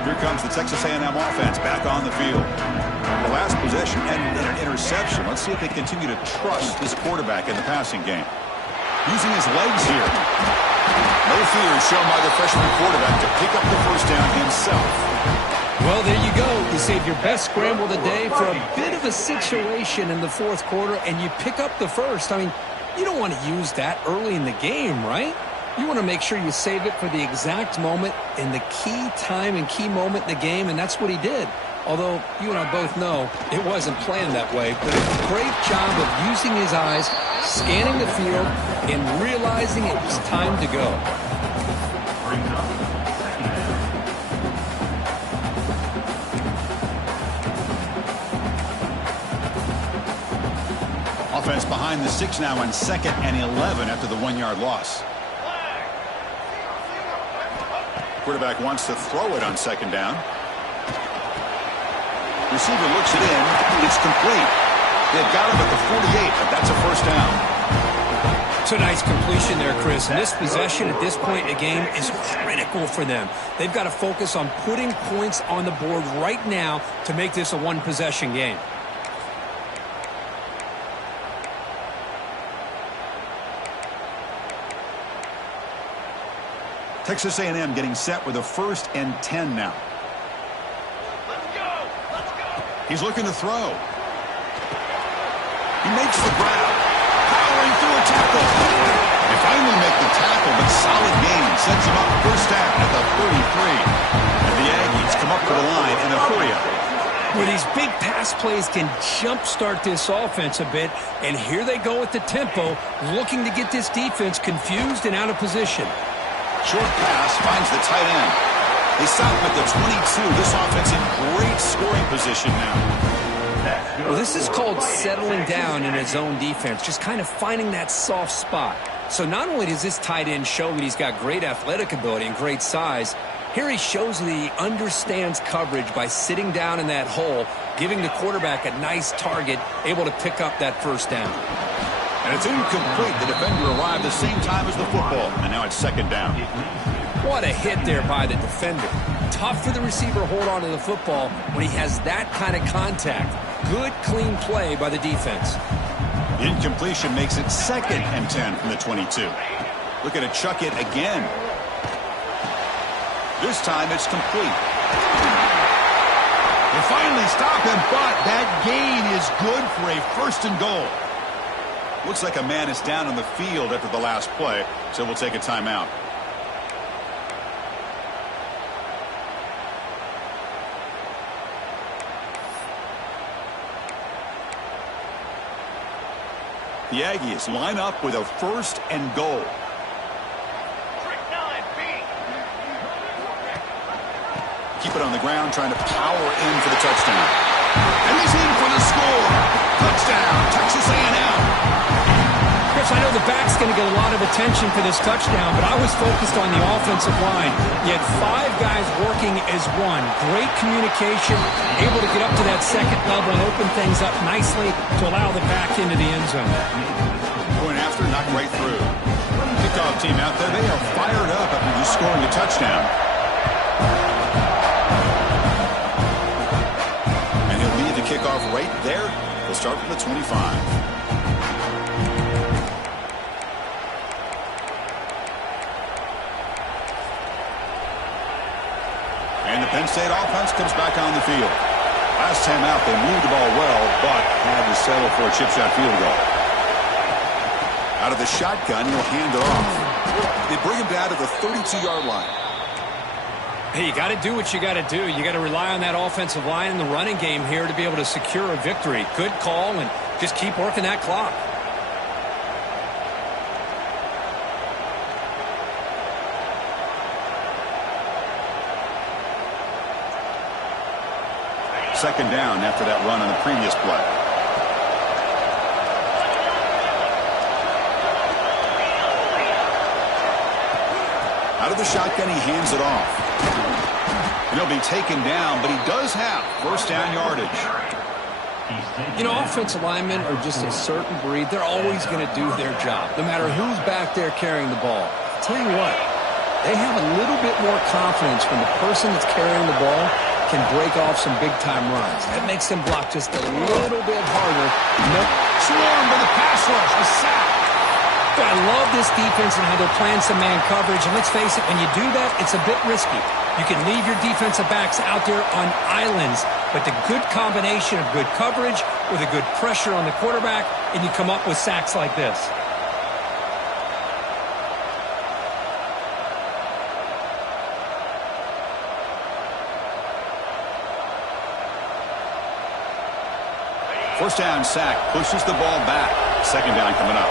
Here comes the Texas A&M offense back on the field. The last possession ended in an interception. Let's see if they continue to trust this quarterback in the passing game. Using his legs here. No fear shown by the freshman quarterback to pick up the first down himself. Well, there you go. You save your best scramble of the day for a bit of a situation in the fourth quarter, and you pick up the first. I mean, you don't want to use that early in the game, right? You want to make sure you save it for the exact moment and the key time and key moment in the game, and that's what he did. Although you and I both know it wasn't planned that way, but a great job of using his eyes, scanning the field, and realizing it was time to go. Offense behind the 6 now on 2nd and 11 after the 1-yard loss. Quarterback wants to throw it on 2nd down. Receiver looks it in. It's complete. They've got him at the 48, but that's a first down. It's a nice completion there, Chris. And this possession at this point in the game is critical for them. They've got to focus on putting points on the board right now to make this a one-possession game. Texas A&M getting set with a 1st and 10 now. He's looking to throw. He makes the grab. Powering through a tackle. They finally make the tackle, but solid gain. Sets him up first down at the 33. And the Aggies come up to the line in a hurry-up. Where these big pass plays can jumpstart this offense a bit. And here they go at the tempo, looking to get this defense confused and out of position. Short pass finds the tight end. They stop him at the 22. This offense in great scoring position now. Well, this is called settling down in his own defense, just kind of finding that soft spot. So not only does this tight end show that he's got great athletic ability and great size, here he shows that he understands coverage by sitting down in that hole, giving the quarterback a nice target, able to pick up that first down. And it's incomplete. The defender arrived the same time as the football, and now it's second down. What a hit there by the defender. Tough for the receiver to hold on to the football when he has that kind of contact. Good, clean play by the defense. Incompletion makes it 2nd and 10 from the 22. Looking to chuck it again. This time it's complete. They finally stop him, but that gain is good for a 1st and goal. Looks like a man is down on the field after the last play, so we'll take a timeout. The Aggies line up with a 1st and goal. Keep it on the ground, trying to power in for the touchdown. And he's in for the score. Touchdown, Texas A&M. Chris, I know the back's going to get a lot of attention for this touchdown, but I was focused on the offensive line. You had 5 guys working as one. Great communication, able to get up to that 2nd level and open things up nicely to allow the back into the end zone. Going after, knocked right through. Kickoff team out there, they are fired up after just scoring a touchdown. Kickoff right there. We'll start from the 25. And the Penn State offense comes back on the field. Last time out, they moved the ball well, but had to settle for a chip shot field goal. Out of the shotgun, he'll hand it off. They bring him down to the 32-yard line. Hey, you got to do what you got to do. You got to rely on that offensive line in the running game here to be able to secure a victory. Good call, and just keep working that clock. Second down after that run on the previous play. Out of the shotgun, he hands it off. And he'll be taken down, but he does have 1st down yardage. You know, offensive linemen are just a certain breed. They're always going to do their job, no matter who's back there carrying the ball. I'll tell you what, they have a little bit more confidence when the person that's carrying the ball can break off some big-time runs. That makes them block just a little bit harder. Swarmed by the pass rush, a sack. But I love this defense and how they're playing some man coverage. And let's face it, when you do that, it's a bit risky. You can leave your defensive backs out there on islands, but the good combination of good coverage with a good pressure on the quarterback, and you come up with sacks like this. First down sack, pushes the ball back. Second down coming up.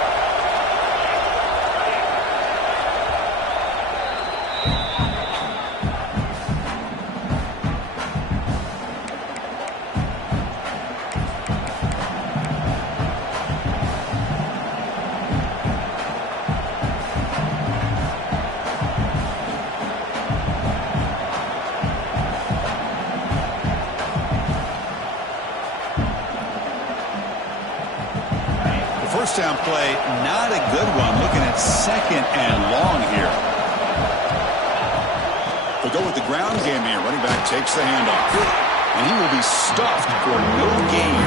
First down play, not a good one. Looking at 2nd and long here. They go with the ground game here. Running back takes the handoff. And he will be stuffed for no gain.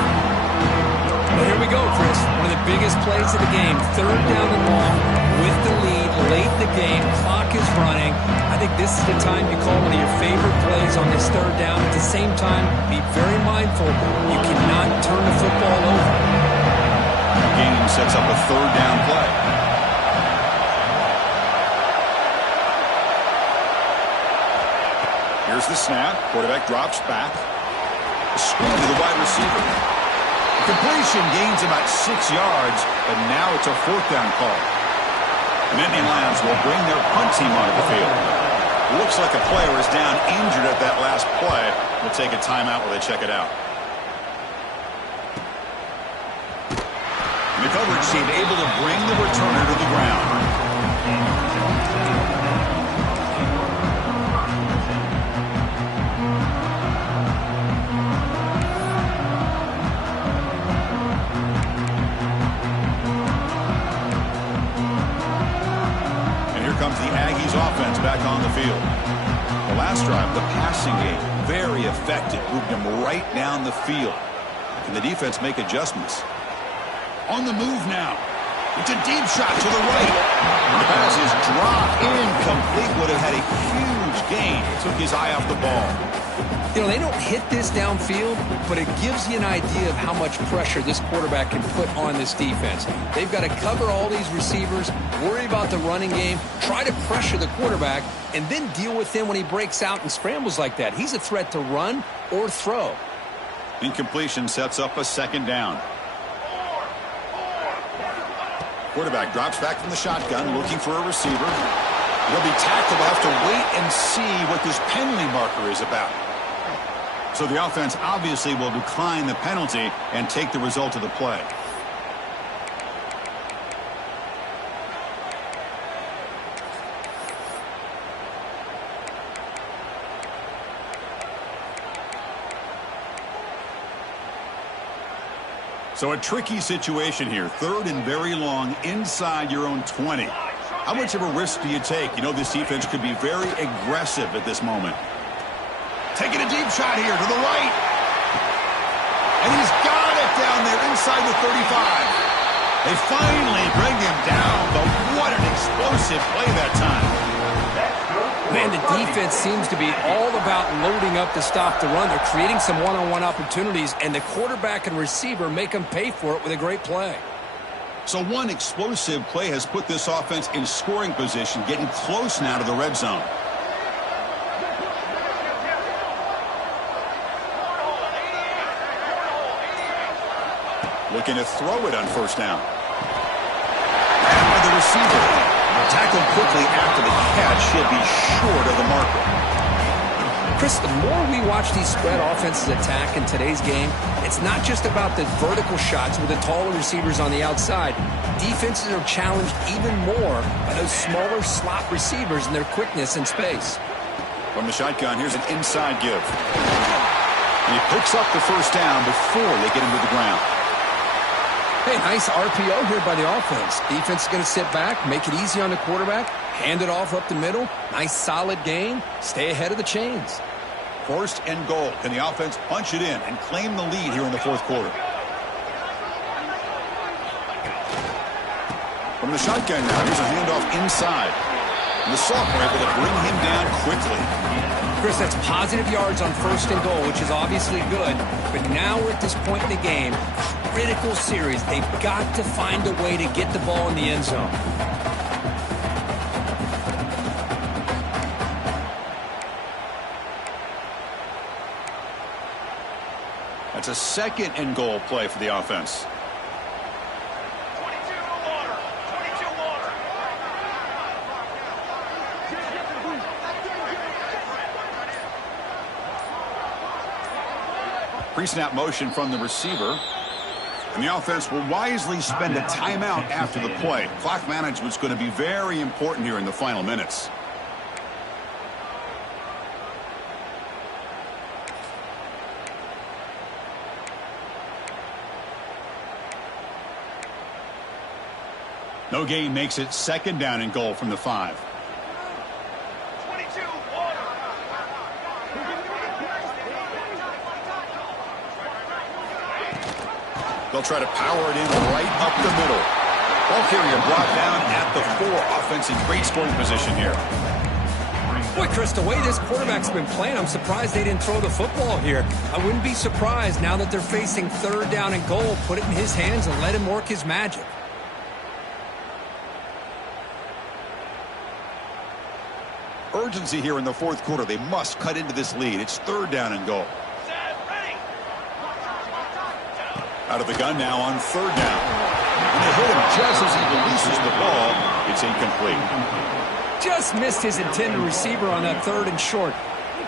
Well, here we go, Chris. One of the biggest plays of the game. 3rd down and long with the lead late in the game. Clock is running. I think this is the time you call one of your favorite plays on this 3rd down. At the same time, be very mindful. You cannot turn the football over. Gain sets up a 3rd down play. Here's the snap. Quarterback drops back. A screen to the wide receiver. The completion gains about 6 yards, but now it's a 4th down call. Nittany Lions will bring their punt team onto the field. Looks like a player is down injured at that last play. We'll take a timeout while they check it out. The coverage team able to bring the returner to the ground. Comes the Aggies offense back on the field. The last drive, the passing game, very effective. Moved them right down the field. Can the defense make adjustments? On the move now. It's a deep shot to the right. The pass is dropped incomplete. Would have had a huge gain. Took his eye off the ball. You know, they don't hit this downfield, but it gives you an idea of how much pressure this quarterback can put on this defense. They've got to cover all these receivers, worry about the running game, try to pressure the quarterback, and then deal with him when he breaks out and scrambles like that. He's a threat to run or throw. Incompletion sets up a second down. Quarterback drops back from the shotgun, looking for a receiver. He'll be tackled. We'll have to wait and see what this penalty marker is about. So the offense obviously will decline the penalty and take the result of the play. So a tricky situation here. Third and very long inside your own 20. How much of a risk do you take? You know this defense could be very aggressive at this moment. Taking a deep shot here to the right. And he's got it down there inside the 35. They finally bring him down, but what an explosive play that time. Man, the defense seems to be all about loading up to stop the run. They're creating some one-on-one opportunities, and the quarterback and receiver make them pay for it with a great play. So one explosive play has put this offense in scoring position, getting close now to the red zone. Looking to throw it on first down. And by the receiver. Tackled quickly after the catch. Should be short of the marker. Chris, the more we watch these spread offenses attack in today's game, it's not just about the vertical shots with the taller receivers on the outside. Defenses are challenged even more by those smaller slot receivers and their quickness in space. From the shotgun, here's an inside give. And he picks up the first down before they get him to the ground. Hey, nice RPO here by the offense. Defense is going to sit back, make it easy on the quarterback, hand it off up the middle. Nice solid gain. Stay ahead of the chains. First and goal. Can the offense punch it in and claim the lead here in the fourth quarter? From the shotgun now, here's a handoff inside. And the sophomore able to bring him down quickly. Chris, that's positive yards on first and goal, which is obviously good. But now we're at this point in the game, critical series. They've got to find a way to get the ball in the end zone. That's a second and goal play for the offense. Pre-snap motion from the receiver. And the offense will wisely spend a timeout after the play. Clock management's going to be very important here in the final minutes. No gain makes it second down and goal from the 5. They'll try to power it in right up the middle. Ball carrier brought down at the 4. Offense in great scoring position here. Boy, Chris, the way this quarterback's been playing, I'm surprised they didn't throw the football here. I wouldn't be surprised now that they're facing third down and goal. Put it in his hands and let him work his magic. Urgency here in the fourth quarter. They must cut into this lead. It's third down and goal. Out of the gun now on third down. And they hit him just as he releases the ball. It's incomplete. Just missed his intended receiver on that 3rd and short.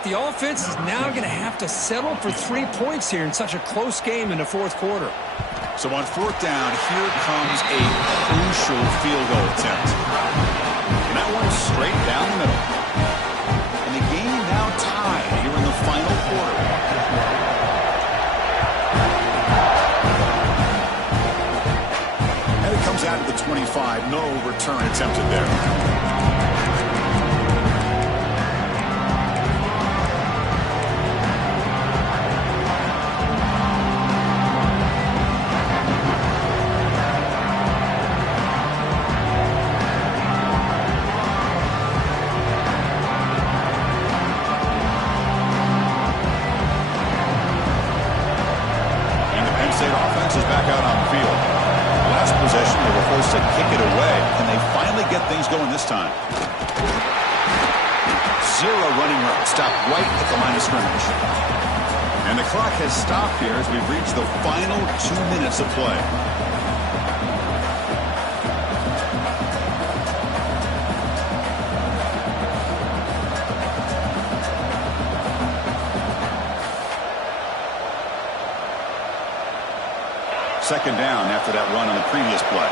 The offense is now going to have to settle for 3 points here in such a close game in the 4th quarter. So on 4th down, here comes a crucial field goal attempt. And that one's straight down the middle. And the game now tied here in the final quarter. And it comes out at the 25. No return attempted there. Going this time. 0 running route. Stop right at the line of scrimmage. And the clock has stopped here as we've reached the final 2 minutes of play. Second down after that run on the previous play.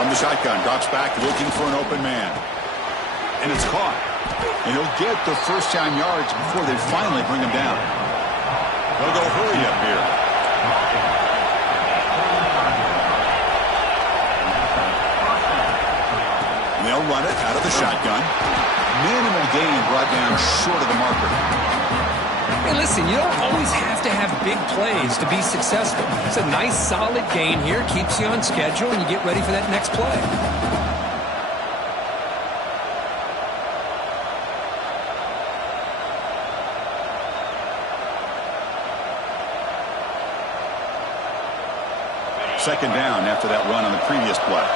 From the shotgun, drops back, looking for an open man. And it's caught. And he'll get the first-down yards before they finally bring him down. They'll go hurry up here. And they'll run it out of the shotgun. Minimal gain brought down short of the marker. Hey, listen, you don't always have to have big plays to be successful. It's a nice, solid gain here. Keeps you on schedule, and you get ready for that next play. Second down after that run on the previous play.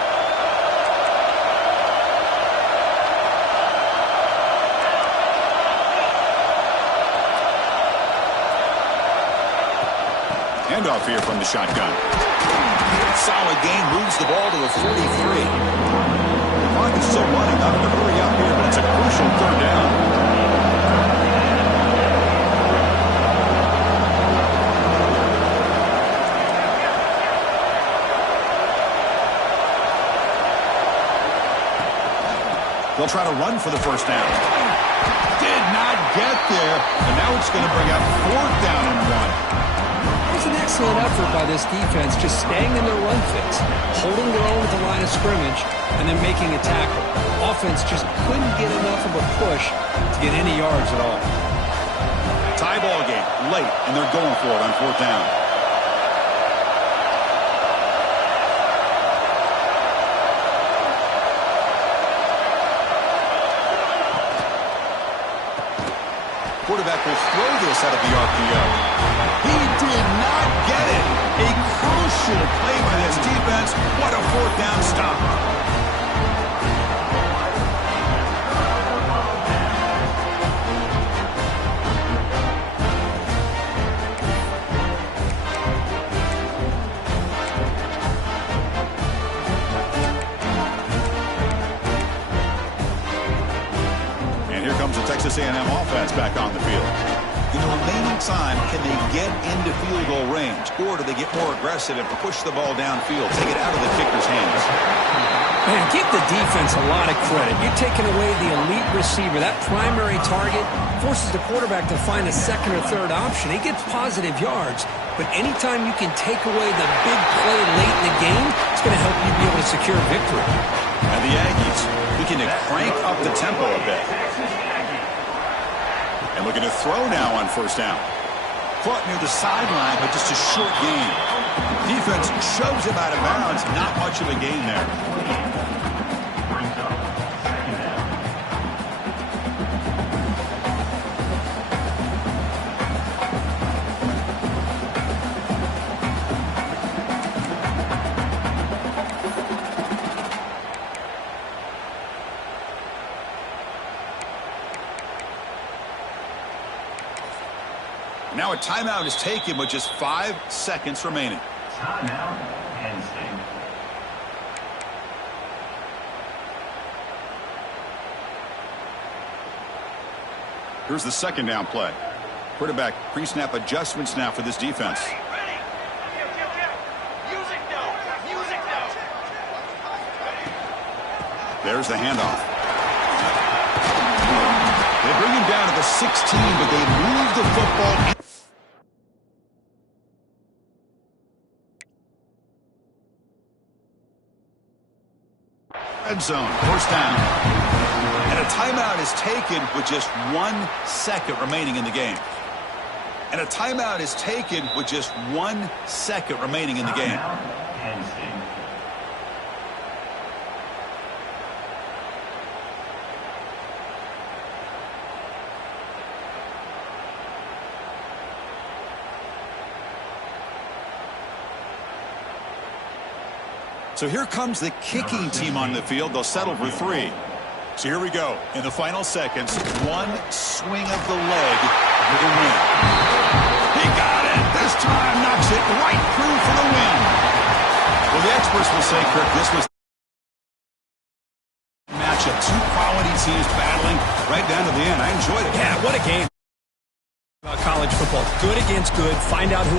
Handoff here from the shotgun. Solid gain, moves the ball to the 43. The clock is still running, not to hurry up here, but it's a crucial 3rd down. They'll try to run for the first down. Did not get there, and now it's going to bring up 4th down and 1. It's an excellent effort by this defense, just staying in their run fits, holding their own at the line of scrimmage, and then making a tackle. Offense just couldn't get enough of a push to get any yards at all. Tie ball game, late, and they're going for it on 4th down. Quarterback will throw this out of the RPO. He did not get it. A crucial play by this defense. What a 4th down stop. And here comes the Texas A&M offense back on the field. In the remaining time, can they get into field goal range? Or do they get more aggressive and push the ball downfield, take it out of the kicker's hands? Man, give the defense a lot of credit. You're taking away the elite receiver. That primary target forces the quarterback to find a 2nd or 3rd option. He gets positive yards. But anytime you can take away the big play late in the game, it's going to help you be able to secure victory. And the Aggies looking to crank up the tempo a bit. And looking to throw now on 1st down. Caught near the sideline, but just a short gain. Defense shoves him out of bounds. Not much of a gain there. Now a timeout is taken with just 5 seconds remaining. Timeout, Penn State. Here's the second down play. Quarterback pre-snap adjustments now for this defense. There's the handoff. They bring him down to the 16, but they move the football in. Red zone, first down. And a timeout is taken with just 1 second remaining in the game. And a timeout is taken with just 1 second remaining in the game. Penn State. So here comes the kicking team on the field. They'll settle for 3. So here we go. In the final seconds, 1 swing of the leg for the win. He got it. This time knocks it right through for the win. Well, the experts will say, Kirk, this was matchup. 2 quality teams battling right down to the end. I enjoyed it. Yeah, what a game. About college football. Good against good. Find out who